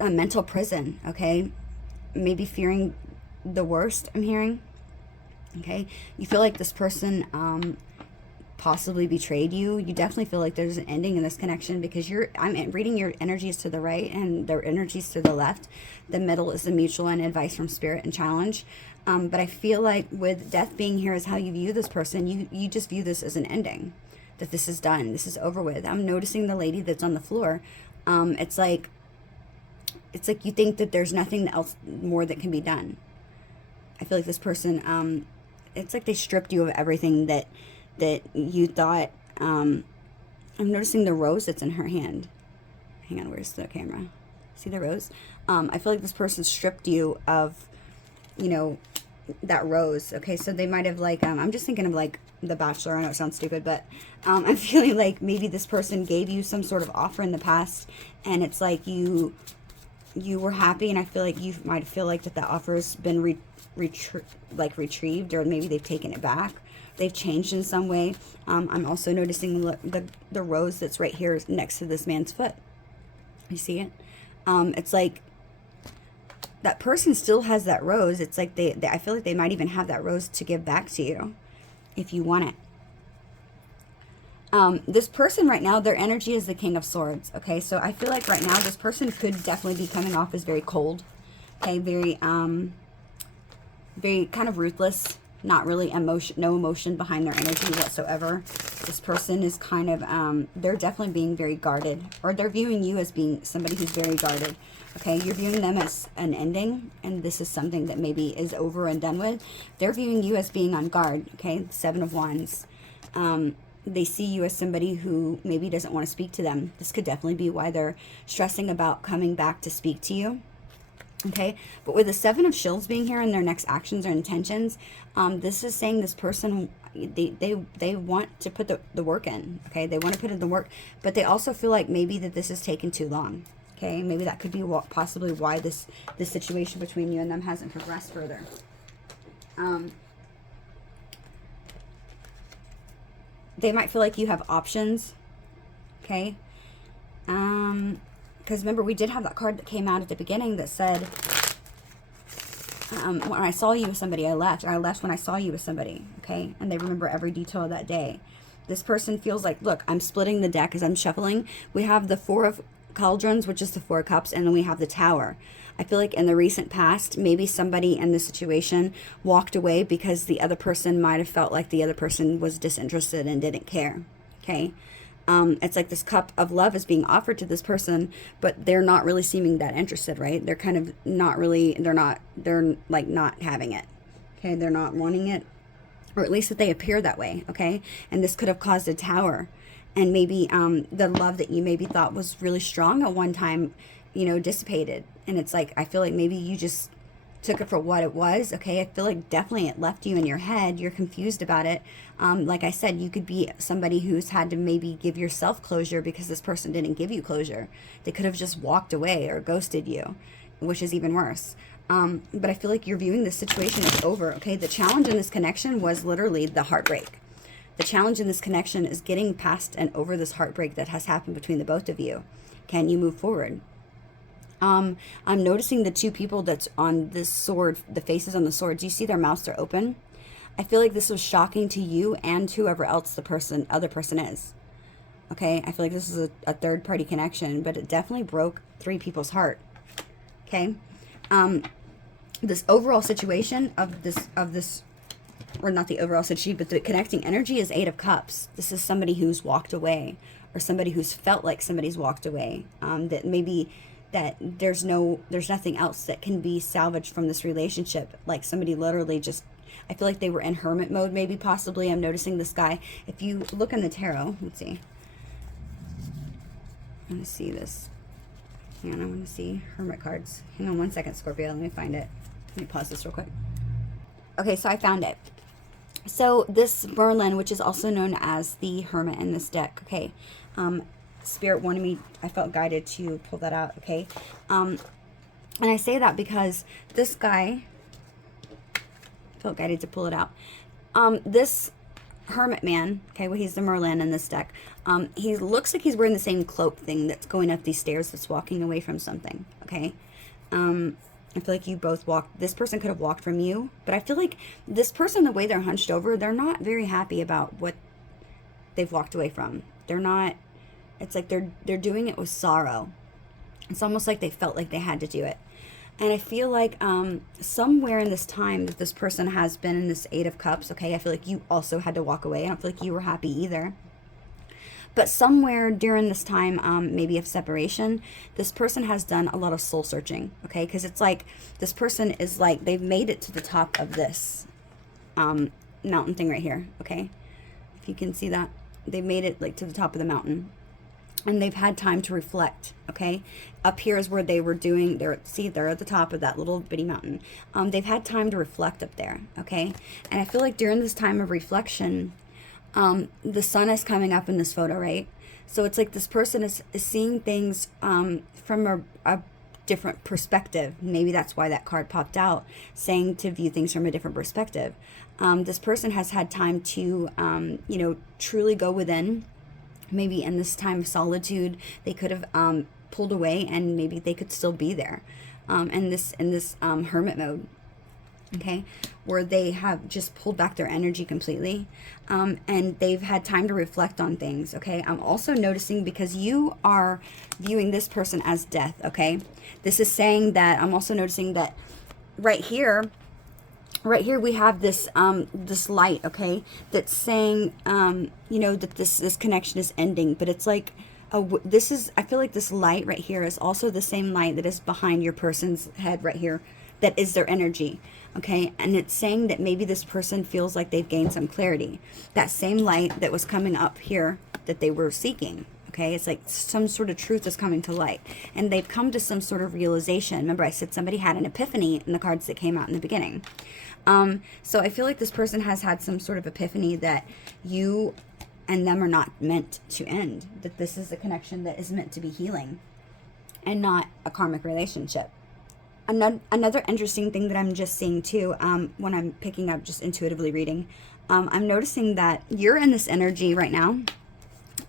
a mental prison, okay? Maybe fearing the worst, I'm hearing, okay? You feel like this person possibly betrayed you. You definitely feel like there's an ending in this connection, because I'm reading your energies to the right and their energies to the left. The middle is the mutual and advice from spirit and challenge. But I feel like with death being here is how you view this person. You just view this as an ending, that this is done, this is over with. I'm noticing the lady that's on the floor. It's like you think that there's nothing else more that can be done. I feel like this person, it's like they stripped you of everything that you thought. I'm noticing the rose that's in her hand. Hang on, where's the camera? See the rose? I feel like this person stripped you of, you know, that rose. Okay, so they might have like, I'm just thinking of like The Bachelor. I know it sounds stupid, but I'm feeling like maybe this person gave you some sort of offer in the past, and it's like you were happy, and I feel like you might feel like that offer's been retrieved, or maybe they've taken it back. They've changed in some way. I'm also noticing the rose that's right here next to this man's foot. You see it? It's like that person still has that rose. It's like I feel like they might even have that rose to give back to you if you want it. This person right now, their energy is the King of Swords. Okay, so I feel like right now this person could definitely be coming off as very cold. Okay, very kind of ruthless. Not really no emotion behind their energy whatsoever. This person is kind of, they're definitely being very guarded, or they're viewing you as being somebody who's very guarded. Okay, you're viewing them as an ending, and this is something that maybe is over and done with. They're viewing you as being on guard. Okay, Seven of Wands. They see you as somebody who maybe doesn't want to speak to them. This could definitely be why they're stressing about coming back to speak to you. Okay, but with the Seven of Shields being here and their next actions or intentions, this is saying this person, they want to put the work in. Okay, they want to put in the work, but they also feel like maybe that this is taking too long. Okay, maybe that could be possibly why this situation between you and them hasn't progressed further. They might feel like you have options. Okay. Because remember, we did have that card that came out at the beginning that said, when I saw you with somebody, I left. Or I left when I saw you with somebody. Okay. And they remember every detail of that day. This person feels like, look, I'm splitting the deck as I'm shuffling. We have the Four of Cauldrons, which is the Four of Cups, and then we have the Tower. I feel like in the recent past, maybe somebody in this situation walked away because the other person might have felt like the other person was disinterested and didn't care. Okay. It's like this cup of love is being offered to this person, but they're not really seeming that interested, right? They're kind of not really, they're like not having it. Okay. They're not wanting it, or at least that they appear that way. Okay. And this could have caused a Tower. And maybe the love that you maybe thought was really strong at one time, you know, dissipated. And it's like, I feel like maybe you just took it for what it was. Okay, I feel like definitely it left you in your head. You're confused about it. Like I said, you could be somebody who's had to maybe give yourself closure because this person didn't give you closure. They could have just walked away or ghosted you, which is even worse. But I feel like you're viewing this situation as over. Okay, the challenge in this connection was literally the heartbreak. The challenge in this connection is getting past and over this heartbreak that has happened between the both of you. Can you move forward? I'm noticing the two people that's on this sword, the faces on the swords. You see their mouths are open. I feel like this was shocking to you and whoever else the other person is. Okay, I feel like this is a third party connection, but it definitely broke three people's heart. Okay, this overall situation of this, or not the overall situation, but the connecting energy is Eight of Cups. This is somebody who's walked away, or somebody who's felt like somebody's walked away. That maybe that there's nothing else that can be salvaged from this relationship. Like somebody literally just, I feel like they were in hermit mode, maybe, possibly. I'm noticing this guy. If you look in the tarot, let's see. I want to see this. Hang on, I want to see hermit cards. Hang on one second, Scorpio. Let me find it. Let me pause this real quick. Okay, so I found it. So this Merlin, which is also known as the Hermit in this deck, okay, Spirit wanted me, I felt guided to pull that out, okay, and I say that because this guy, felt guided to pull it out, this Hermit man, okay, well, he's the Merlin in this deck, he looks like he's wearing the same cloak thing that's going up these stairs, that's walking away from something, okay, I feel like you both walked, this person could have walked from you, but I feel like this person, the way they're hunched over, they're not very happy about what they've walked away from. They're not, it's like they're doing it with sorrow. It's almost like they felt like they had to do it. And I feel like somewhere in this time that this person has been in this Eight of Cups, okay, I feel like you also had to walk away. I don't feel like you were happy either. But somewhere during this time, maybe of separation, this person has done a lot of soul searching, okay? Because it's like this person is like, they've made it to the top of this mountain thing right here, okay? If you can see that. They've made it like to the top of the mountain. And they've had time to reflect, okay? Up here is where they were doing, they're at the top of that little bitty mountain. They've had time to reflect up there, okay? And I feel like during this time of reflection, the sun is coming up in this photo, right? So it's like this person is seeing things from a different perspective. Maybe that's why that card popped out, saying to view things from a different perspective. This person has had time to, truly go within. Maybe in this time of solitude, they could have pulled away, and maybe they could still be there in this hermit mode. Okay, where they have just pulled back their energy completely, and they've had time to reflect on things. Okay, I'm also noticing, because you are viewing this person as death. Okay, this is saying that I'm also noticing that right here we have this this light, okay, that's saying that this connection is ending. But it's like I feel like this light right here is also the same light that is behind your person's head right here, that is their energy. Okay, and it's saying that maybe this person feels like they've gained some clarity. That same light that was coming up here that they were seeking. Okay, it's like some sort of truth is coming to light, and they've come to some sort of realization. Remember, I said somebody had an epiphany in the cards that came out in the beginning. So I feel like this person has had some sort of epiphany that you and them are not meant to end. That this is a connection that is meant to be healing, and not a karmic relationship. Another interesting thing that I'm just seeing too, when I'm picking up, just intuitively reading, I'm noticing that you're in this energy right now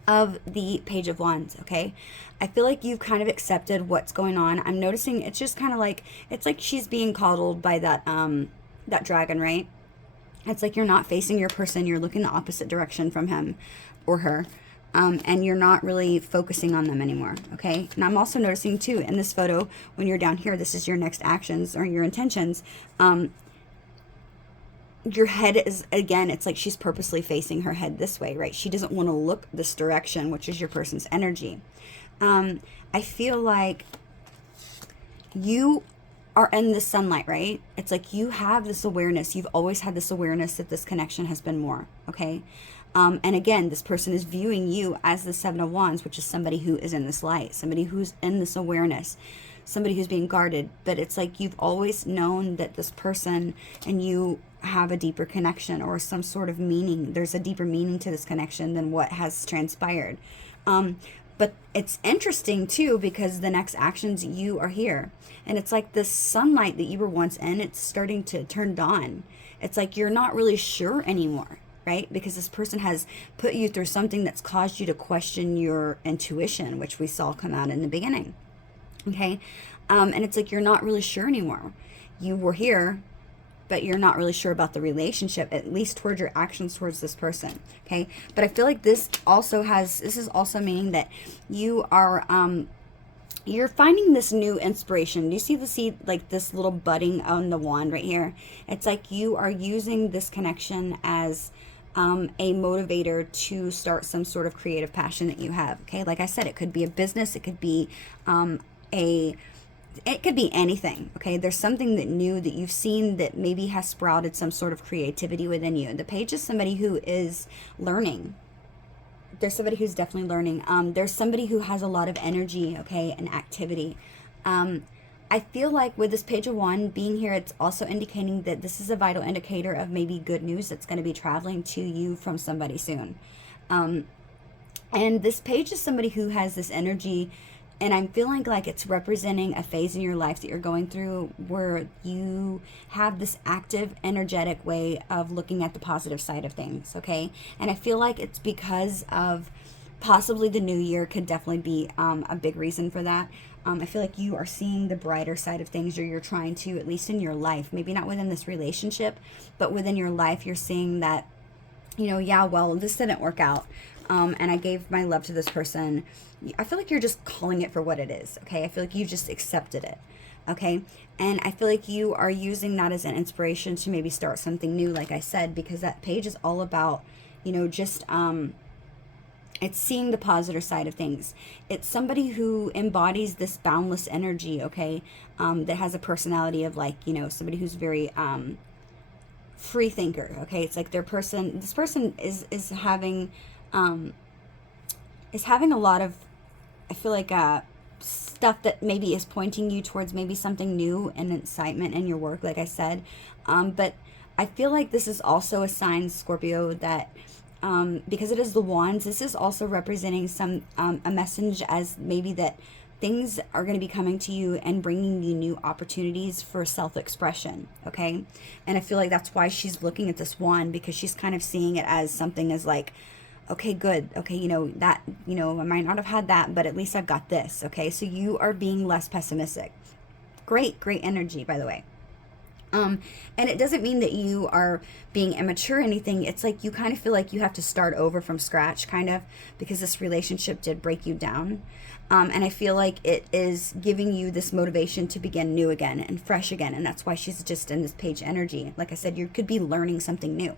of the Page of Wands, okay? I feel like you've kind of accepted what's going on. I'm noticing it's just kind of like, it's like she's being coddled by that dragon, right? It's like you're not facing your person, you're looking the opposite direction from him or her. And you're not really focusing on them anymore, okay? And I'm also noticing too, in this photo, when you're down here, this is your next actions or your intentions. Your head is, again, it's like she's purposely facing her head this way, right? She doesn't want to look this direction, which is your person's energy. I feel like you are in the sunlight, right? It's like you have this awareness. You've always had this awareness that this connection has been more, okay? And again, this person is viewing you as the Seven of Wands, which is somebody who is in this light, somebody who's in this awareness, somebody who's being guarded. But it's like you've always known that this person and you have a deeper connection, or some sort of meaning. There's a deeper meaning to this connection than what has transpired. But it's interesting too, because the next actions, you are here. And it's like this sunlight that you were once in, it's starting to turn dawn. It's like you're not really sure anymore, right? Because this person has put you through something that's caused you to question your intuition, which we saw come out in the beginning. Okay? And it's like you're not really sure anymore. You were here, but you're not really sure about the relationship, at least towards your actions towards this person. Okay? But I feel like this is also meaning that you are you're finding this new inspiration. Do you see the seed, like this little budding on the wand right here? It's like you are using this connection as a motivator to start some sort of creative passion that you have. Okay, like I said, it could be a business, it could be it could be anything. Okay, there's something that new that you've seen that maybe has sprouted some sort of creativity within you. The page is somebody who is learning. There's somebody who's definitely learning. There's somebody who has a lot of energy, okay, and activity. I feel like with this Page of Wands being here, it's also indicating that this is a vital indicator of maybe good news that's going to be traveling to you from somebody soon. And this page is somebody who has this energy, and I'm feeling like it's representing a phase in your life that you're going through where you have this active, energetic way of looking at the positive side of things, okay? And I feel like it's because of possibly the new year could definitely be a big reason for that. I feel like you are seeing the brighter side of things, or you're trying to, at least in your life, maybe not within this relationship, but within your life, you're seeing that, yeah, well, this didn't work out. and I gave my love to this person, I feel like you're just calling it for what it is, okay? I feel like you just accepted it, okay? And I feel like you are using that as an inspiration to maybe start something new, like I said, because that page is all about, you know, just it's seeing the positive side of things. It's somebody who embodies this boundless energy, okay, that has a personality of, like, you know, somebody who's very free thinker, okay? It's like this person is having a lot of, I feel like, stuff that maybe is pointing you towards maybe something new and excitement in your work, like I said. But I feel like this is also a sign, Scorpio, that because it is the wands, this is also representing some a message as maybe that things are going to be coming to you and bringing you new opportunities for self-expression, okay? And I feel like that's why she's looking at this wand, because she's kind of seeing it as something as like, okay, good, okay, you know, that, you know, I might not have had that, but at least I've got this, okay? So you are being less pessimistic. Great energy, by the way. And it doesn't mean that you are being immature or anything. It's like you kind of feel like you have to start over from scratch, kind of, because this relationship did break you down. And I feel like it is giving you this motivation to begin new again and fresh again. And that's why she's just in this page energy. Like I said, you could be learning something new.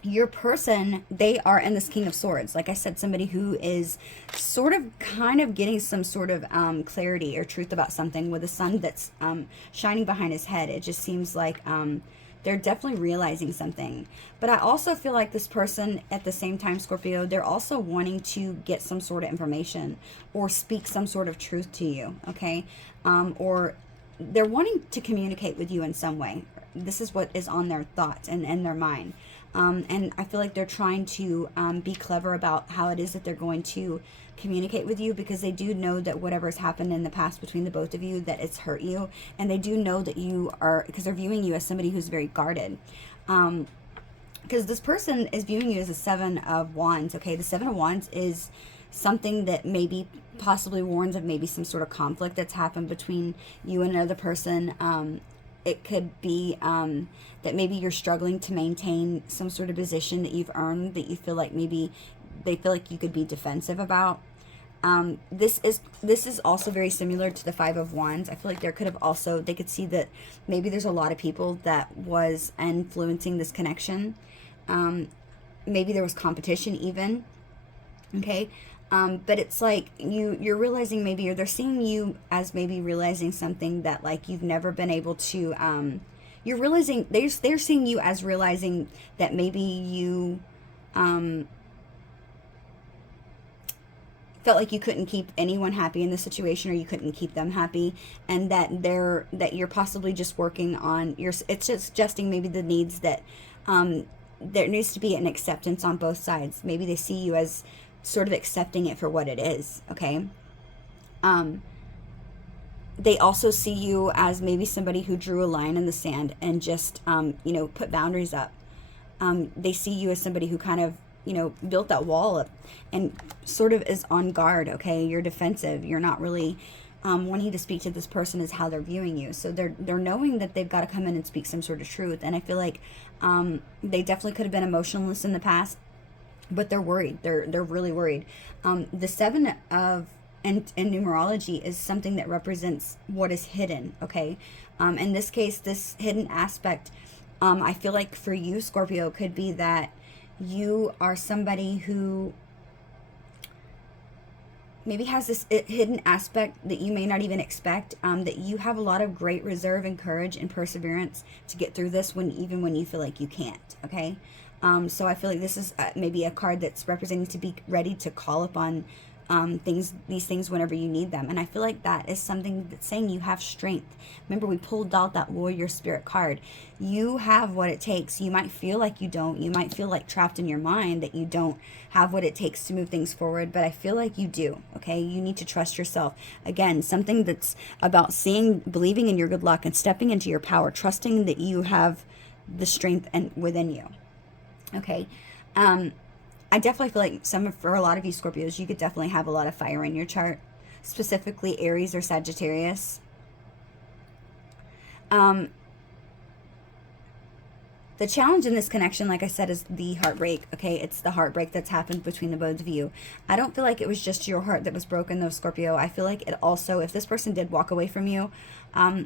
Your person, they are in this King of Swords. Like I said, somebody who is sort of kind of getting some sort of clarity or truth about something, with the sun that's shining behind his head. It just seems like they're definitely realizing something. But I also feel like this person, at the same time, Scorpio, they're also wanting to get some sort of information or speak some sort of truth to you, okay? Or they're wanting to communicate with you in some way. This is what is on their thoughts and in their mind. And I feel like they're trying to be clever about how it is that they're going to communicate with you, because they do know that whatever has happened in the past between the both of you, that it's hurt you. And they do know that you are, because they're viewing you as somebody who's very guarded. Because this person is viewing you as a Seven of Wands, okay? The Seven of Wands is something that maybe possibly warns of maybe some sort of conflict that's happened between you and another person. It could be that maybe you're struggling to maintain some sort of position that you've earned, that you feel like maybe they feel like you could be defensive about. This is also very similar to the Five of Wands. I feel like they could see that maybe there's a lot of people that was influencing this connection. Maybe there was competition even. Okay. But it's like you're realizing maybe, or they're seeing you as maybe realizing something that, like, you've never been able to, you're realizing, they're seeing you as realizing that maybe you, felt like you couldn't keep anyone happy in the situation, or you couldn't keep them happy, and that you're possibly just working on it's just adjusting maybe the needs that, there needs to be an acceptance on both sides. Maybe they see you as sort of accepting it for what it is, okay? They also see you as maybe somebody who drew a line in the sand and just, put boundaries up. They see you as somebody who kind of, built that wall up and sort of is on guard, okay? You're defensive. You're not really wanting to speak to this person, is how they're viewing you. So they're knowing that they've got to come in and speak some sort of truth. And I feel like they definitely could have been emotionless in the past, but they're worried. They're really worried. The Seven of in numerology is something that represents what is hidden, okay? In this case, this hidden aspect, I feel like for you, Scorpio, could be that you are somebody who maybe has this hidden aspect that you may not even expect, that you have a lot of great reserve and courage and perseverance to get through this, even when you feel like you can't, okay? So I feel like this is maybe a card that's representing to be ready to call upon these things whenever you need them. And I feel like that is something that's saying you have strength. Remember, we pulled out that warrior spirit card. You have what it takes. You might feel like you don't. You might feel like trapped in your mind that you don't have what it takes to move things forward, but I feel like you do, okay? You need to trust yourself. Again, something that's about believing in your good luck and stepping into your power, trusting that you have the strength within you, okay? I definitely feel like for a lot of you Scorpios, you could definitely have a lot of fire in your chart, specifically Aries or Sagittarius. The challenge in this connection, like I said, is the heartbreak, okay? It's the heartbreak that's happened between the both of you. I don't feel like it was just your heart that was broken, though, Scorpio. I feel like it also, if this person did walk away from you,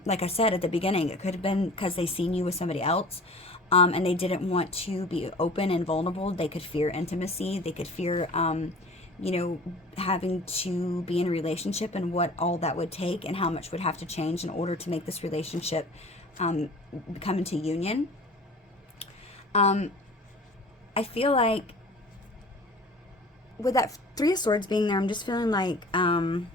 like I said at the beginning, it could have been because they seen you with somebody else, and they didn't want to be open and vulnerable. They could fear intimacy. They could fear, you know, having to be in a relationship and what all that would take and how much would have to change in order to make this relationship come into union. I feel like with that Three of Swords being there, I'm just feeling like, you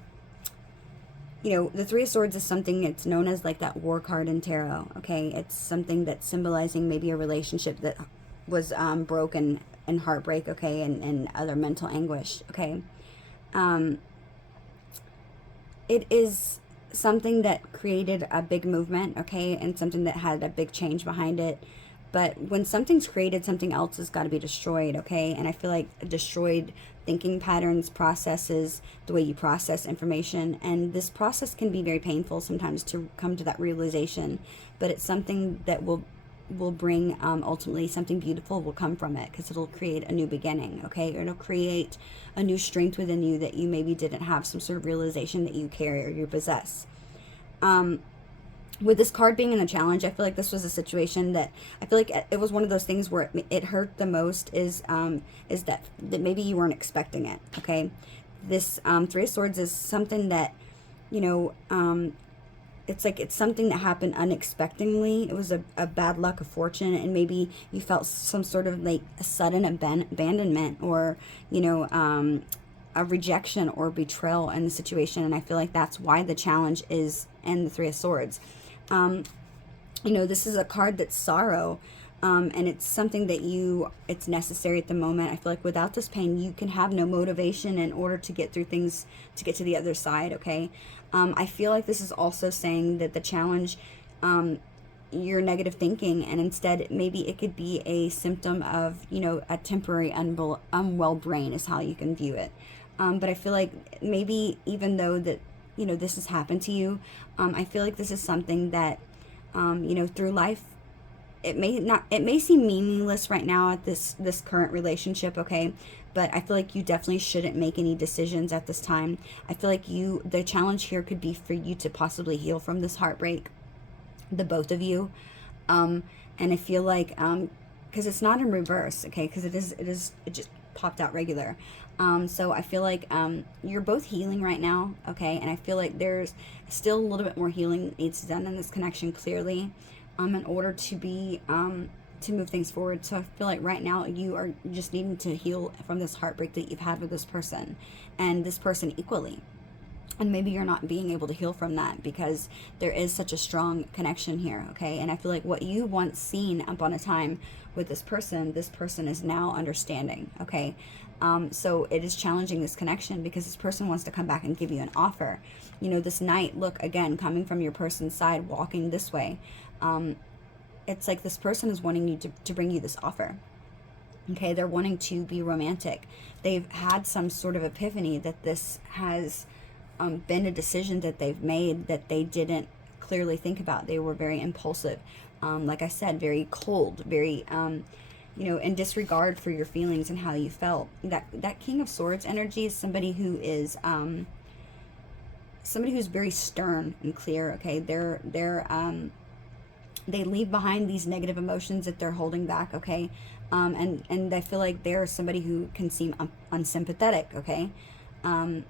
know, the Three of Swords is something that's known as like that war card in tarot, okay? It's something that's symbolizing maybe a relationship that was broken and heartbreak, okay, and other mental anguish, okay? It is something that created a big movement, okay, and something that had a big change behind it. But when something's created, something else has got to be destroyed, okay? And I feel like destroyed thinking patterns, processes, the way you process information. And this process can be very painful sometimes to come to that realization. But it's something that will bring, ultimately, something beautiful will come from it, because it'll create a new beginning, okay? Or it'll create a new strength within you that you maybe didn't have some sort of realization that you carry or you possess. With this card being in the challenge, I feel like this was a situation that I feel like it was one of those things where it hurt the most is that maybe you weren't expecting it, okay? This Three of Swords is something that, you know, it's like it's something that happened unexpectedly. It was a bad luck of fortune, and maybe you felt some sort of like a sudden abandonment or, you know, a rejection or betrayal in the situation. And I feel like that's why the challenge is in the Three of Swords. You know, this is a card that's sorrow, and it's something that it's necessary at the moment. I feel like without this pain, you can have no motivation in order to get through things, to get to the other side, okay? I feel like this is also saying that the challenge, your negative thinking, and instead maybe it could be a symptom of, you know, a temporary unwell brain is how you can view it. But I feel like maybe even though that, you know, this has happened to you, I feel like this is something that, you know, through life, it may seem meaningless right now at this current relationship, okay? But I feel like you definitely shouldn't make any decisions at this time. I feel like the challenge here could be for you to possibly heal from this heartbreak, the both of you. And I feel like, because it's not in reverse, okay? Because it just popped out regular. So I feel like you're both healing right now, okay? And I feel like there's still a little bit more healing that needs to be done in this connection, clearly, in order to be to move things forward. So I feel like right now you are just needing to heal from this heartbreak that you've had with this person and this person equally. And maybe you're not being able to heal from that because there is such a strong connection here, okay? And I feel like what you once seen upon a time with this person is now understanding, okay? So it is challenging this connection because this person wants to come back and give you an offer. You know, this Knight, look, again, coming from your person's side, walking this way. It's like this person is wanting you to bring you this offer. Okay, they're wanting to be romantic. They've had some sort of epiphany that this has been a decision that they've made that they didn't clearly think about. They were very impulsive. Like I said, very cold, very, you know, in disregard for your feelings and how you felt. That King of Swords energy is somebody who is, somebody who's very stern and clear, okay? They leave behind these negative emotions that they're holding back, okay? And I feel like they're somebody who can seem unsympathetic, okay? And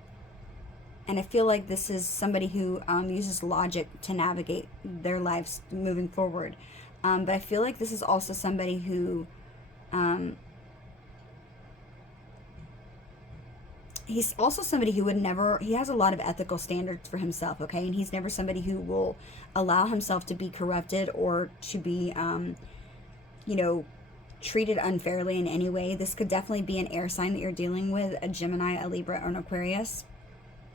I feel like this is somebody who uses logic to navigate their lives moving forward. But I feel like this is also somebody who, he's also somebody who he has a lot of ethical standards for himself, okay? And he's never somebody who will allow himself to be corrupted or to be, you know, treated unfairly in any way. This could definitely be an air sign that you're dealing with, a Gemini, a Libra, or an Aquarius.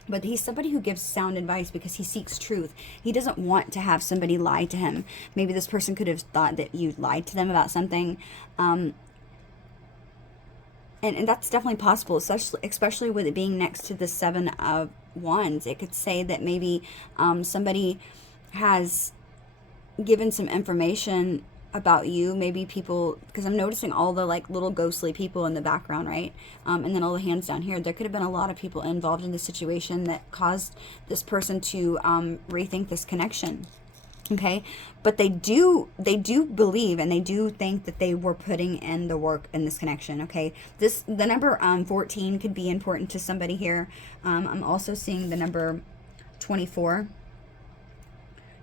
But he's somebody who gives sound advice because he seeks truth. He doesn't want to have somebody lie to him. Maybe this person could have thought that you lied to them about something. And that's definitely possible, especially with it being next to the Seven of Wands. It could say that maybe somebody has given some information about you. Maybe people, because I'm noticing all the like little ghostly people in the background, right? And then all the hands down here. There could have been a lot of people involved in this situation that caused this person to rethink this connection. Okay, but they do believe, and they do think that they were putting in the work in this connection. Okay, the number 14 could be important to somebody here. I'm also seeing the number 24.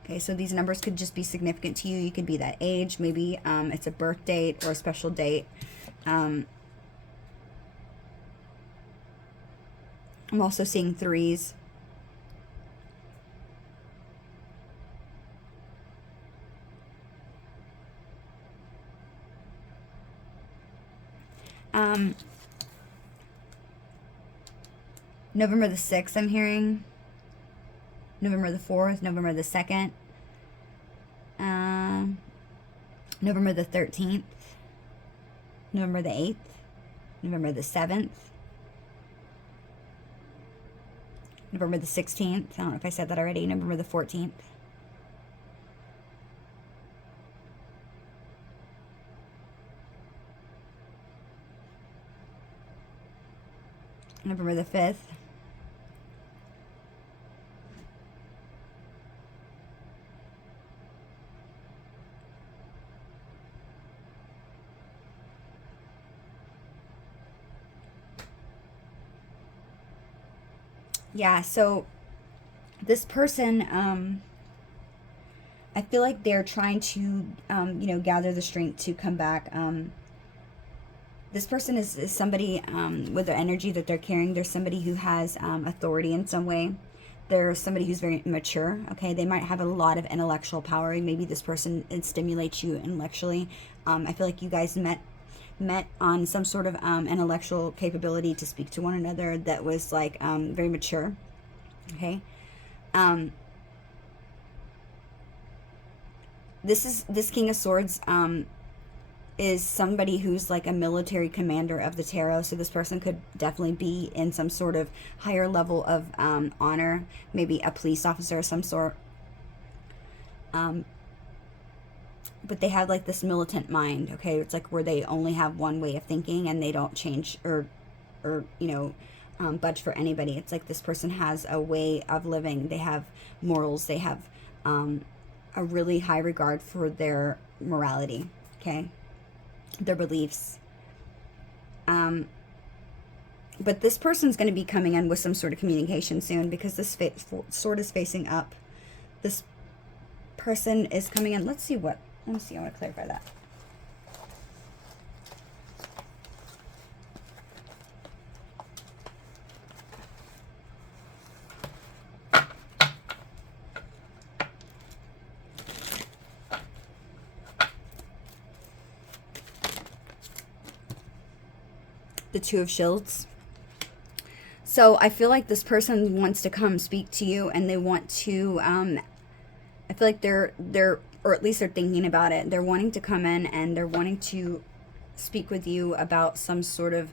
Okay, so these numbers could just be significant to you. You could be that age. Maybe it's a birth date or a special date. I'm also seeing 3s. November the 6th, I'm hearing. November the 4th, November the 2nd. November the 13th. November the 8th. November the 7th. November the 16th. I don't know if I said that already. November the 14th. November the 5th. Yeah, so this person, I feel like they're trying to, you know, gather the strength to come back. This person is somebody with the energy that they're carrying. There's somebody who has authority in some way. There's somebody who's very mature, okay? They might have a lot of intellectual power. Maybe this person stimulates you intellectually. I feel like you guys met on some sort of intellectual capability to speak to one another that was like very mature, okay? This King of Swords is somebody who's like a military commander of the tarot. So this person could definitely be in some sort of higher level of honor, maybe a police officer of some sort. But they have like this militant mind, okay? It's like where they only have one way of thinking and they don't change or you know, budge for anybody. It's like this person has a way of living. They have morals. They have a really high regard for their morality, okay? Their beliefs. But this person's going to be coming in with some sort of communication soon because this sword is facing up. This person is coming in. Let me see, I want to clarify that. The Two of Shields. So I feel like this person wants to come speak to you, and they want to I feel like they're or at least they're thinking about it. They're wanting to come in and they're wanting to speak with you about some sort of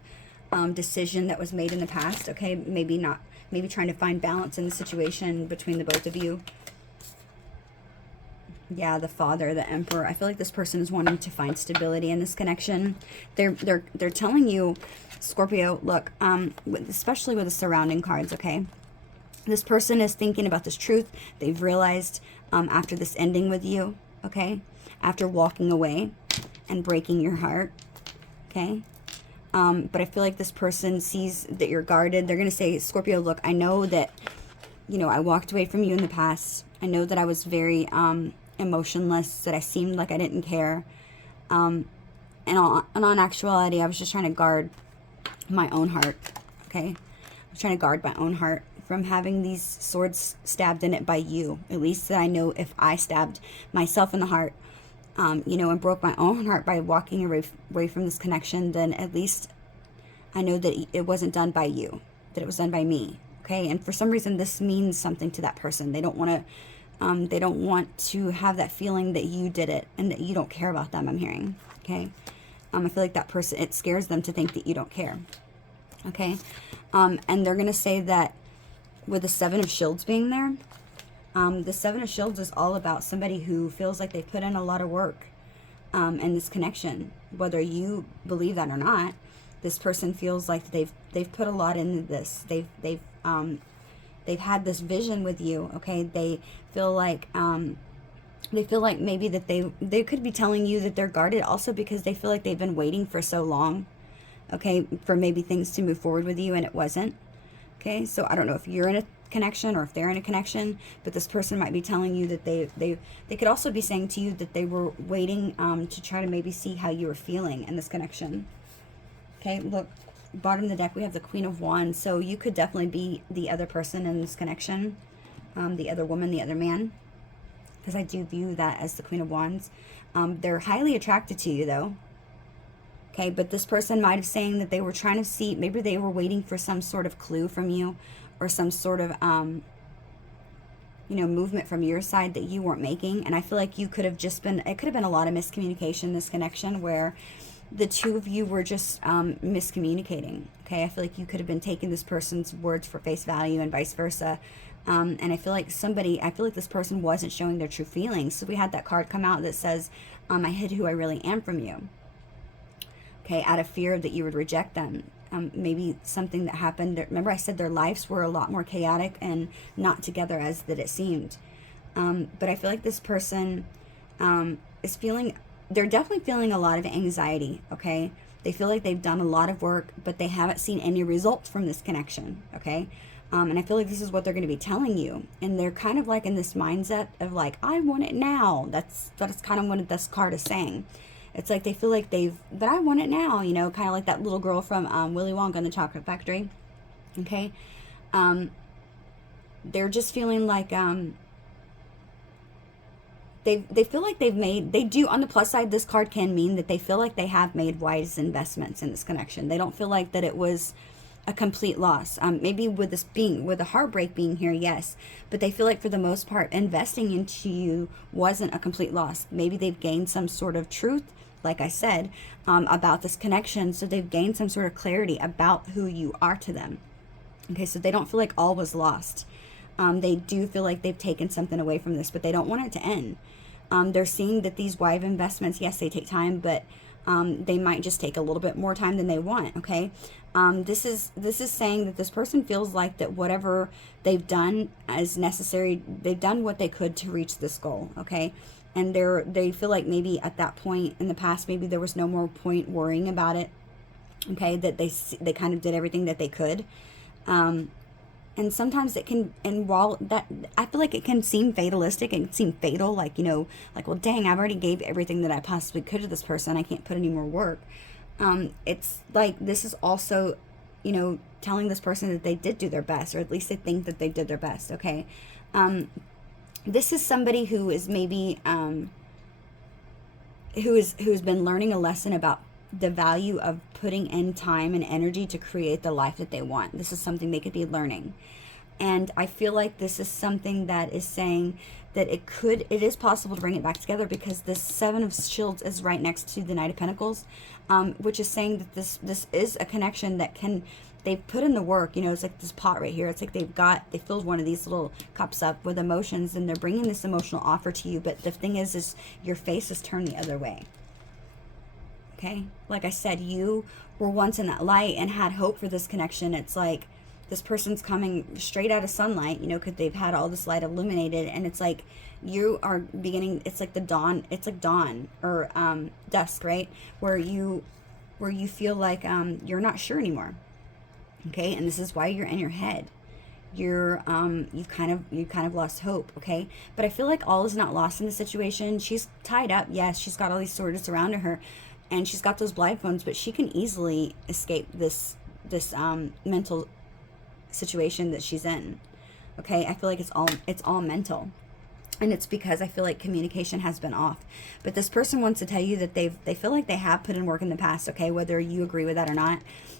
decision that was made in the past, okay? Maybe trying to find balance in the situation between the both of you. Yeah, the Father, the Emperor. I feel like this person is wanting to find stability in this connection. They're telling you, Scorpio, look, especially with the surrounding cards, okay? This person is thinking about this truth. They've realized after this ending with you, okay? After walking away and breaking your heart, okay? But I feel like this person sees that you're guarded. They're going to say, Scorpio, look, I know that, you know, I walked away from you in the past. I know that I was very emotionless, that I seemed like I didn't care. And on actuality, I was just trying to guard my own heart, okay? I was trying to guard my own heart from having these swords stabbed in it by you. At least that I know if I stabbed myself in the heart, you know, and broke my own heart by walking away from this connection, then at least I know that it wasn't done by you, that it was done by me, okay? And for some reason, this means something to that person. They don't want to have that feeling that you did it and that you don't care about them, I'm hearing, okay? I feel like that person, it scares them to think that you don't care, okay? And they're going to say that with the Seven of Shields being there, the Seven of Shields is all about somebody who feels like they put in a lot of work. and this connection. Whether you believe that or not, this person feels like they've put a lot into this. They've had this vision with you. Okay, they feel like maybe that they could be telling you that they're guarded also because they feel like they've been waiting for so long, okay, for maybe things to move forward with you, and it wasn't. Okay, so I don't know if you're in a connection or if they're in a connection, but this person might be telling you that they could also be saying to you that they were waiting to try to maybe see how you were feeling in this connection. Okay, look, bottom of the deck we have the Queen of Wands, so you could definitely be the other person in this connection, the other woman, the other man, because I do view that as the Queen of Wands. They're highly attracted to you though. Okay, but this person might have saying that they were trying to see, maybe they were waiting for some sort of clue from you, or some sort of, movement from your side that you weren't making. And I feel like you could have just been, it could have been a lot of miscommunication in this connection where the two of you were just miscommunicating. Okay, I feel like you could have been taking this person's words for face value and vice versa. And I feel like this person wasn't showing their true feelings. So we had that card come out that says, I hid who I really am from you. Okay, out of fear that you would reject them. Maybe something that happened. Remember I said their lives were a lot more chaotic and not together as that it seemed. But I feel like this person is feeling, they're definitely feeling a lot of anxiety, okay? They feel like they've done a lot of work, but they haven't seen any results from this connection, okay? And I feel like this is what they're going to be telling you. And they're kind of like in this mindset of like, I want it now. That's kind of what this card is saying. It's like they feel like but I want it now, kind of like that little girl from Willy Wonka and the Chocolate Factory. Okay. They're just feeling like they feel like they do, on the plus side, this card can mean that they feel like they have made wise investments in this connection. They don't feel like that it was a complete loss. Maybe with the heartbreak being here, yes, but they feel like for the most part, investing into you wasn't a complete loss. Maybe they've gained some sort of truth, like I said, about this connection. So they've gained some sort of clarity about who you are to them. Okay, so they don't feel like all was lost. They do feel like they've taken something away from this, but they don't want it to end. They're seeing that these wise investments, yes, they take time, but they might just take a little bit more time than they want. Okay, this is saying that this person feels like that whatever they've done is necessary. They've done what they could to reach this goal. Okay, and they feel like maybe at that point in the past, maybe there was no more point worrying about it. Okay, that they kind of did everything that they could. And sometimes it can, and while that, I feel like it can seem fatalistic and seem fatal, like, like, well, dang, I've already gave everything that I possibly could to this person. I can't put any more work. It's like, this is also, telling this person that they did do their best, or at least they think that they did their best. Okay. This is somebody who is maybe, who's been learning a lesson about the value of putting in time and energy to create the life that they want. This is something they could be learning. And I feel like this is something that is saying that it is possible to bring it back together, because this Seven of Shields is right next to the Knight of Pentacles, which is saying that this is a connection that they've put in the work. It's like this pot right here. It's like they filled one of these little cups up with emotions, and they're bringing this emotional offer to you. But the thing is your face is turned the other way. Okay, like I said, you were once in that light and had hope for this connection. It's like this person's coming straight out of sunlight, because they've had all this light illuminated, and it's like you are beginning. It's like the dawn. It's like dawn or dusk, right? Where you feel like you're not sure anymore. Okay, and this is why you're in your head. You've kind of lost hope. Okay, but I feel like all is not lost in the situation. She's tied up. Yes, she's got all these swords around her. And she's got those blindfolds, but she can easily escape this mental situation that she's in. Okay, I feel like it's all mental, and it's because I feel like communication has been off. But this person wants to tell you that they feel like they have put in work in the past. Okay, whether you agree with that or not.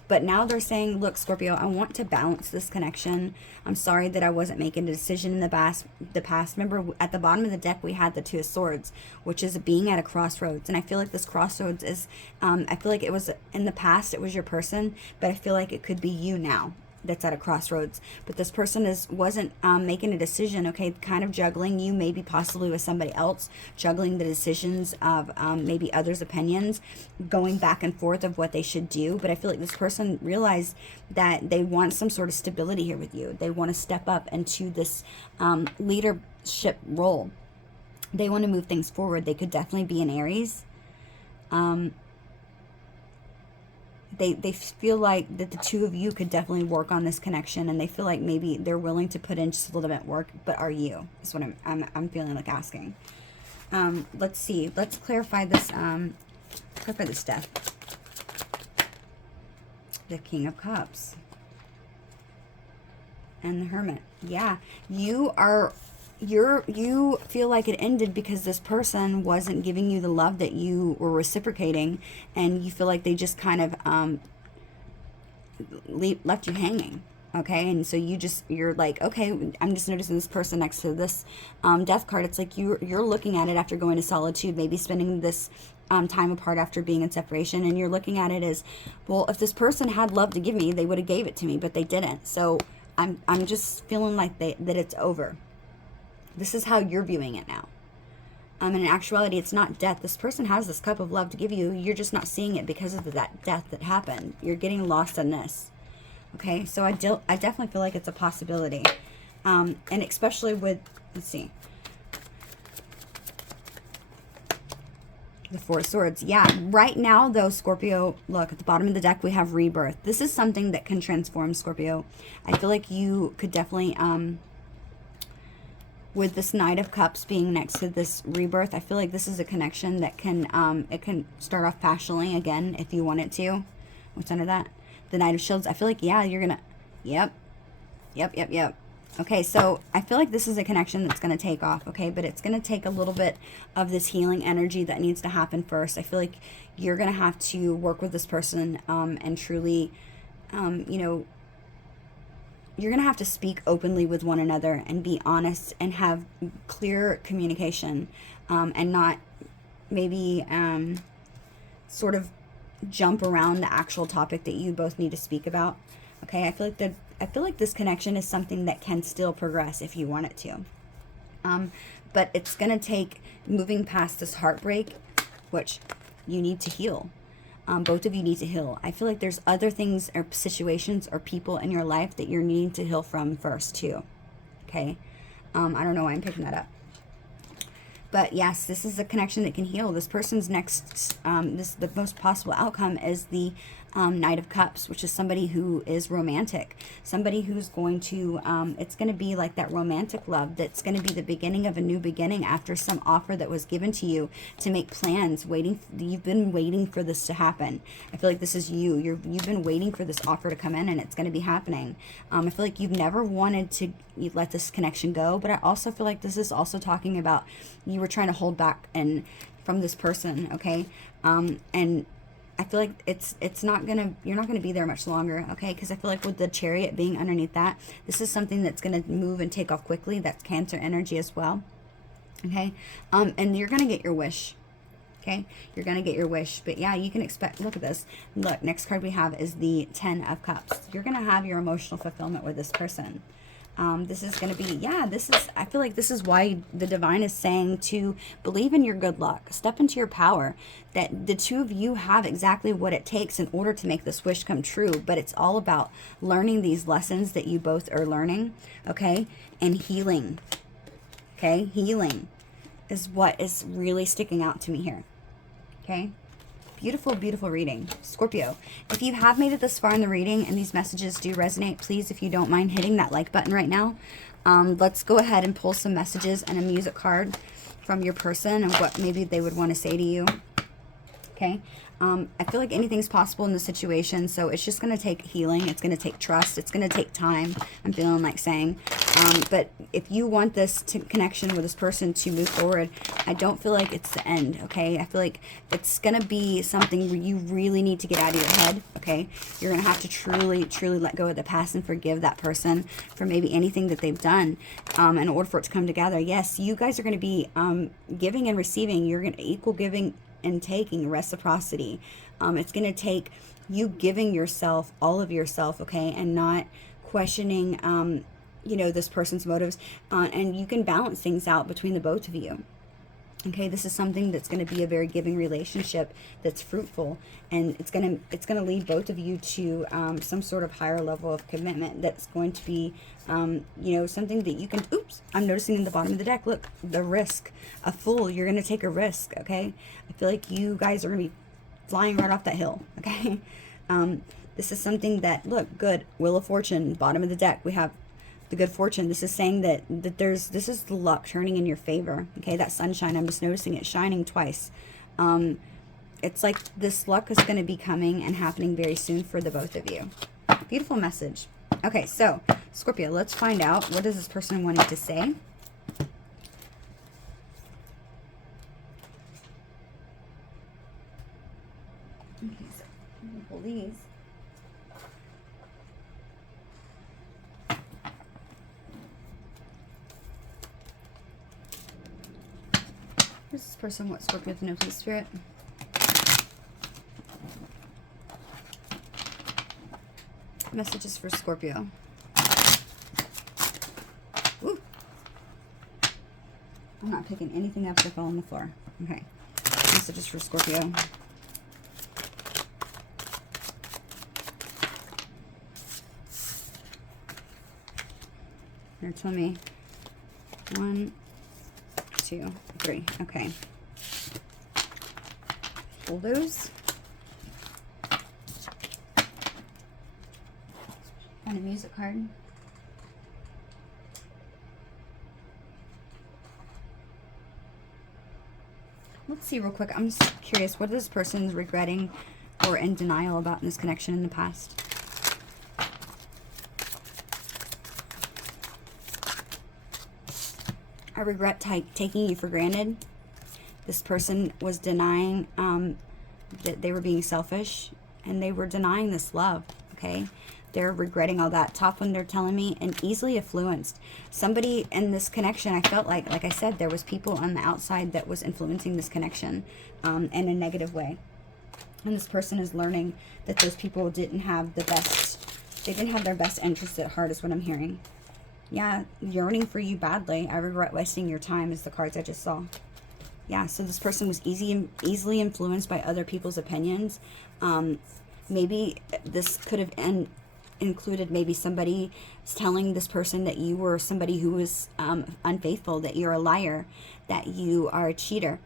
But now they're saying, look, Scorpio, I want to balance this connection. I'm sorry that I wasn't making a decision in the past. Remember, at the bottom of the deck, we had the Two of Swords, which is being at a crossroads. And I feel like this crossroads is, I feel like it was, in the past, it was your person, but I feel like it could be you now. that's at a crossroads. But this person wasn't making a decision, okay, kind of juggling you, maybe possibly with somebody else, juggling the decisions of maybe others' opinions, going back and forth of what they should do. But I feel like this person realized that they want some sort of stability here with you. They want to step up into this leadership role. They want to move things forward. They could definitely be an Aries. They feel like that the two of you could definitely work on this connection, and they feel like maybe they're willing to put in just a little bit of work. But are you? Is what I'm feeling like asking. Let's see. Let's clarify this. Clarify this death. The King of Cups and the Hermit. Yeah, you feel like it ended because this person wasn't giving you the love that you were reciprocating, and you feel like they just kind of left you hanging. Okay, and so you're like, okay, I'm just noticing this person next to this death card. It's like you're looking at it after going to solitude, maybe spending this time apart after being in separation, and you're looking at it as, well, if this person had love to give me, they would have gave it to me, but they didn't. So I'm just feeling like that it's over. This is how you're viewing it now. And in actuality, it's not death. This person has this cup of love to give you. You're just not seeing it because of that death that happened. You're getting lost in this. Okay, so I definitely feel like it's a possibility. And especially with, let's see, the Four of Swords. Yeah, right now, though, Scorpio, look, at the bottom of the deck, we have rebirth. This is something that can transform, Scorpio. I feel like you could definitely... with this Knight of Cups being next to this rebirth, I feel like this is a connection that can, it can start off passionately again if you want it to. What's under that? The Knight of Shields. I feel like, yeah, you're gonna, yep. Okay, so I feel like this is a connection that's gonna take off, okay? But it's gonna take a little bit of this healing energy that needs to happen first. I feel like you're gonna have to work with this person and truly, you know, you're going to have to speak openly with one another and be honest and have clear communication, and not maybe sort of jump around the actual topic that you both need to speak about. Okay, I feel like this connection is something that can still progress if you want it to. But it's going to take moving past this heartbreak, which you need to heal. Both of you need to heal. I feel like there's other things or situations or people in your life that you're needing to heal from first too. Okay. I don't know why I'm picking that up. But yes, this is a connection that can heal. This person's next, the most possible outcome is the Knight of Cups, which is somebody who is romantic. Somebody who's going to, it's going to be like that romantic love that's going to be the beginning of a new beginning after some offer that was given to you to make plans, you've been waiting for this to happen. I feel like this is you've been waiting for this offer to come in, and it's going to be happening. I feel like you've never wanted to let this connection go, but I also feel like this is also talking about you were trying to hold back and from this person, okay? And I feel like you're not gonna be there much longer, okay? Because I feel like with the Chariot being underneath that, this is something that's gonna move and take off quickly. That's Cancer energy as well, okay? And you're gonna get your wish, okay? You're gonna get your wish. But yeah, you can expect, look at this. Look, next card we have is the Ten of Cups. You're gonna have your emotional fulfillment with this person. This is going to be, yeah, I feel like this is why the divine is saying to believe in your good luck, step into your power, that the two of you have exactly what it takes in order to make this wish come true. But it's all about learning these lessons that you both are learning, okay, and healing, okay? Healing is what is really sticking out to me here, okay? Beautiful, beautiful reading. Scorpio, if you have made it this far in the reading and these messages do resonate, please, if you don't mind hitting that like button right now. Let's go ahead and pull some messages and a music card from your person and what maybe they would want to say to you. Okay. I feel like anything's possible in this situation, so it's just going to take healing. It's going to take trust. It's going to take time, I'm feeling like saying. But if you want this connection with this person to move forward, I don't feel like it's the end, okay? I feel like it's going to be something where you really need to get out of your head, okay? You're going to have to truly, truly let go of the past and forgive that person for maybe anything that they've done in order for it to come together. Yes, you guys are going to be giving and receiving. You're going to equal giving and taking, reciprocity. It's going to take you giving yourself, all of yourself, okay, and not questioning, you know, this person's motives, and you can balance things out between the both of you. Okay, this is something that's going to be a very giving relationship that's fruitful, and it's going to lead both of you to some sort of higher level of commitment that's going to be, you know, something that you can, oops, I'm noticing in the bottom of the deck, look, the risk, a fool, you're going to take a risk, okay? I feel like you guys are going to be flying right off that hill, okay? This is something that, look, good, Wheel of Fortune, bottom of the deck, we have the good fortune. This is saying that this is the luck turning in your favor. Okay, that sunshine, I'm just noticing it shining twice. It's like this luck is going to be coming and happening very soon for the both of you. Beautiful message. Okay, so Scorpio, let's find out, what is this person wanting to say? Okay, so I'm going to pull these. What does this person want Scorpio to know, please, Spirit? Messages for Scorpio. Ooh. I'm not picking anything up that fell on the floor. Okay. Messages for Scorpio. Here, tell me. 1, 2, 3. Okay. Pull those. And a music card. Let's see real quick. I'm just curious, what this person's regretting or in denial about in this connection in the past? I regret taking you for granted. This person was denying that they were being selfish, and they were denying this love, okay? They're regretting all that. Top one, they're telling me, and easily influenced. Somebody in this connection, I felt like I said, there was people on the outside that was influencing this connection in a negative way. And this person is learning that those people didn't have the best, they didn't have their best interests at heart, is what I'm hearing. Yeah, yearning for you badly. I regret wasting your time is the cards I just saw. Yeah, so this person was easily influenced by other people's opinions. Maybe this could have included maybe somebody telling this person that you were somebody who was unfaithful, that you're a liar, that you are a cheater.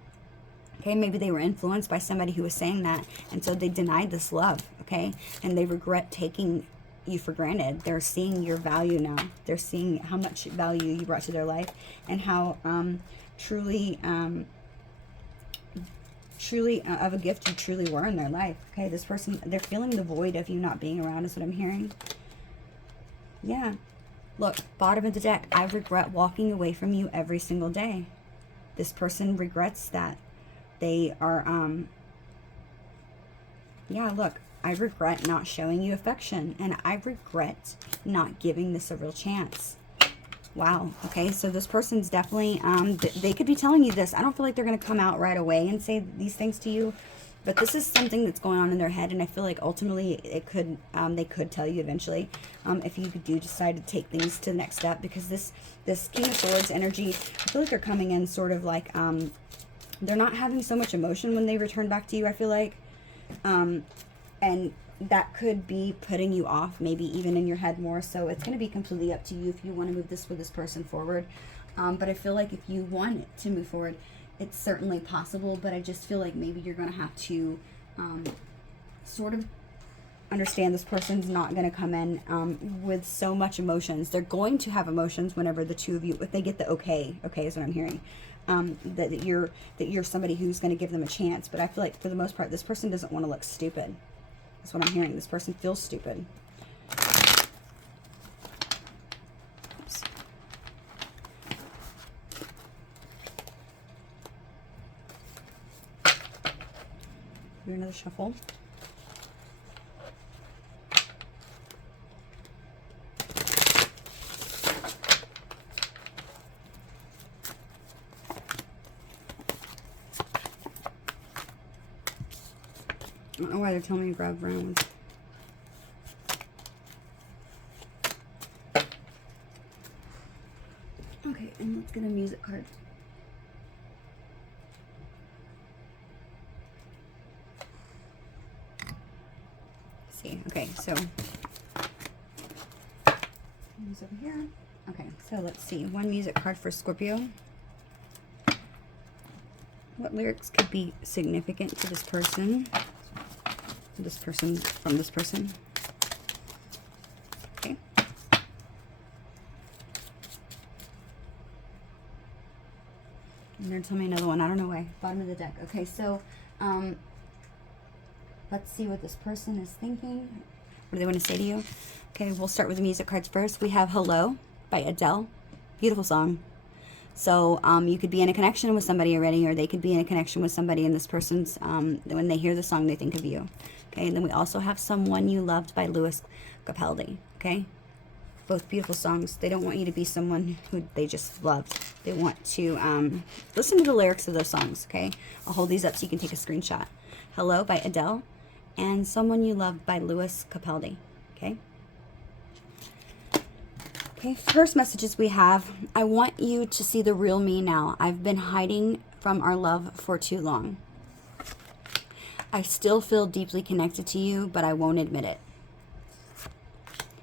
Okay, maybe they were influenced by somebody who was saying that, and so they denied this love, okay? And they regret taking you for granted. They're seeing your value now. They're seeing how much value you brought to their life, and how truly of a gift you truly were in their life. Okay, this person, they're feeling the void of you not being around is what I'm hearing. Yeah, look, bottom of the deck, I regret walking away from you every single day. This person regrets that. They are yeah, look, I regret not showing you affection, and I regret not giving this a real chance. Wow. Okay, so this person's definitely, they could be telling you this. I don't feel like they're going to come out right away and say these things to you, but this is something that's going on in their head, and I feel like ultimately it could, they could tell you eventually, if you do decide to take things to the next step, because this King of Swords energy, I feel like they're coming in sort of like, they're not having so much emotion when they return back to you, I feel like, and that could be putting you off, maybe even in your head more. So it's going to be completely up to you if you want to move this with this person forward. But I feel like if you want it to move forward, it's certainly possible. But I just feel like maybe you're going to have to sort of understand this person's not going to come in with so much emotions. They're going to have emotions whenever the two of you, if they get the okay is what I'm hearing. That you're somebody who's going to give them a chance. But I feel like for the most part, this person doesn't want to look stupid. That's what I'm hearing. This person feels stupid. Oops. Do another shuffle. I don't know why they're telling me to grab rounds. Okay, and let's get a music card. See, okay, so over here. Okay, so let's see. One music card for Scorpio. What lyrics could be significant to this person? This person, from this person. Okay. And then tell me another one. I don't know why. Bottom of the deck. Okay, so let's see what this person is thinking. What do they want to say to you? Okay, we'll start with the music cards first. We have Hello by Adele. Beautiful song. So you could be in a connection with somebody already, or they could be in a connection with somebody, and this person's, when they hear the song, they think of you. Okay, and then we also have Someone You Loved by Lewis Capaldi. Okay, both beautiful songs. They don't want you to be someone who they just loved. They want to listen to the lyrics of those songs. Okay, I'll hold these up so you can take a screenshot. Hello by Adele and Someone You Loved by Lewis Capaldi. Okay. Okay, first messages we have. I want you to see the real me now. I've been hiding from our love for too long. I still feel deeply connected to you, but I won't admit it.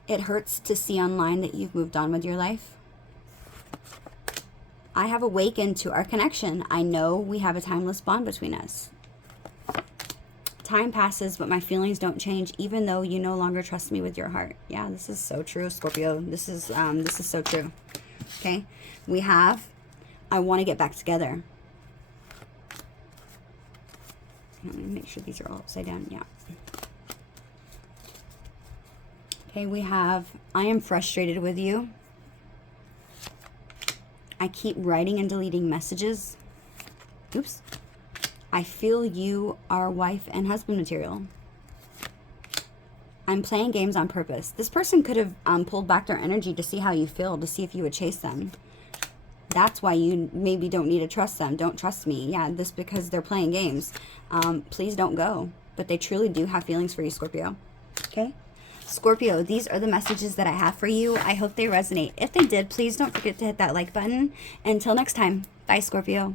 It hurts to see online that you've moved on with your life. I have awakened to our connection. I know we have a timeless bond between us. Time passes, but my feelings don't change, even though you no longer trust me with your heart. Yeah, this is so true, Scorpio. This is so true. Okay, we have, I want to get back together. Let me make sure these are all upside down. Yeah. Okay, we have, I am frustrated with you. I keep writing and deleting messages. Oops. I feel you are wife and husband material. I'm playing games on purpose. This person could have pulled back their energy to see how you feel, to see if you would chase them. That's why you maybe don't need to trust them. Don't trust me. Yeah, this because they're playing games. Please don't go. But they truly do have feelings for you, Scorpio. Okay? Scorpio, these are the messages that I have for you. I hope they resonate. If they did, please don't forget to hit that like button. Until next time, bye, Scorpio.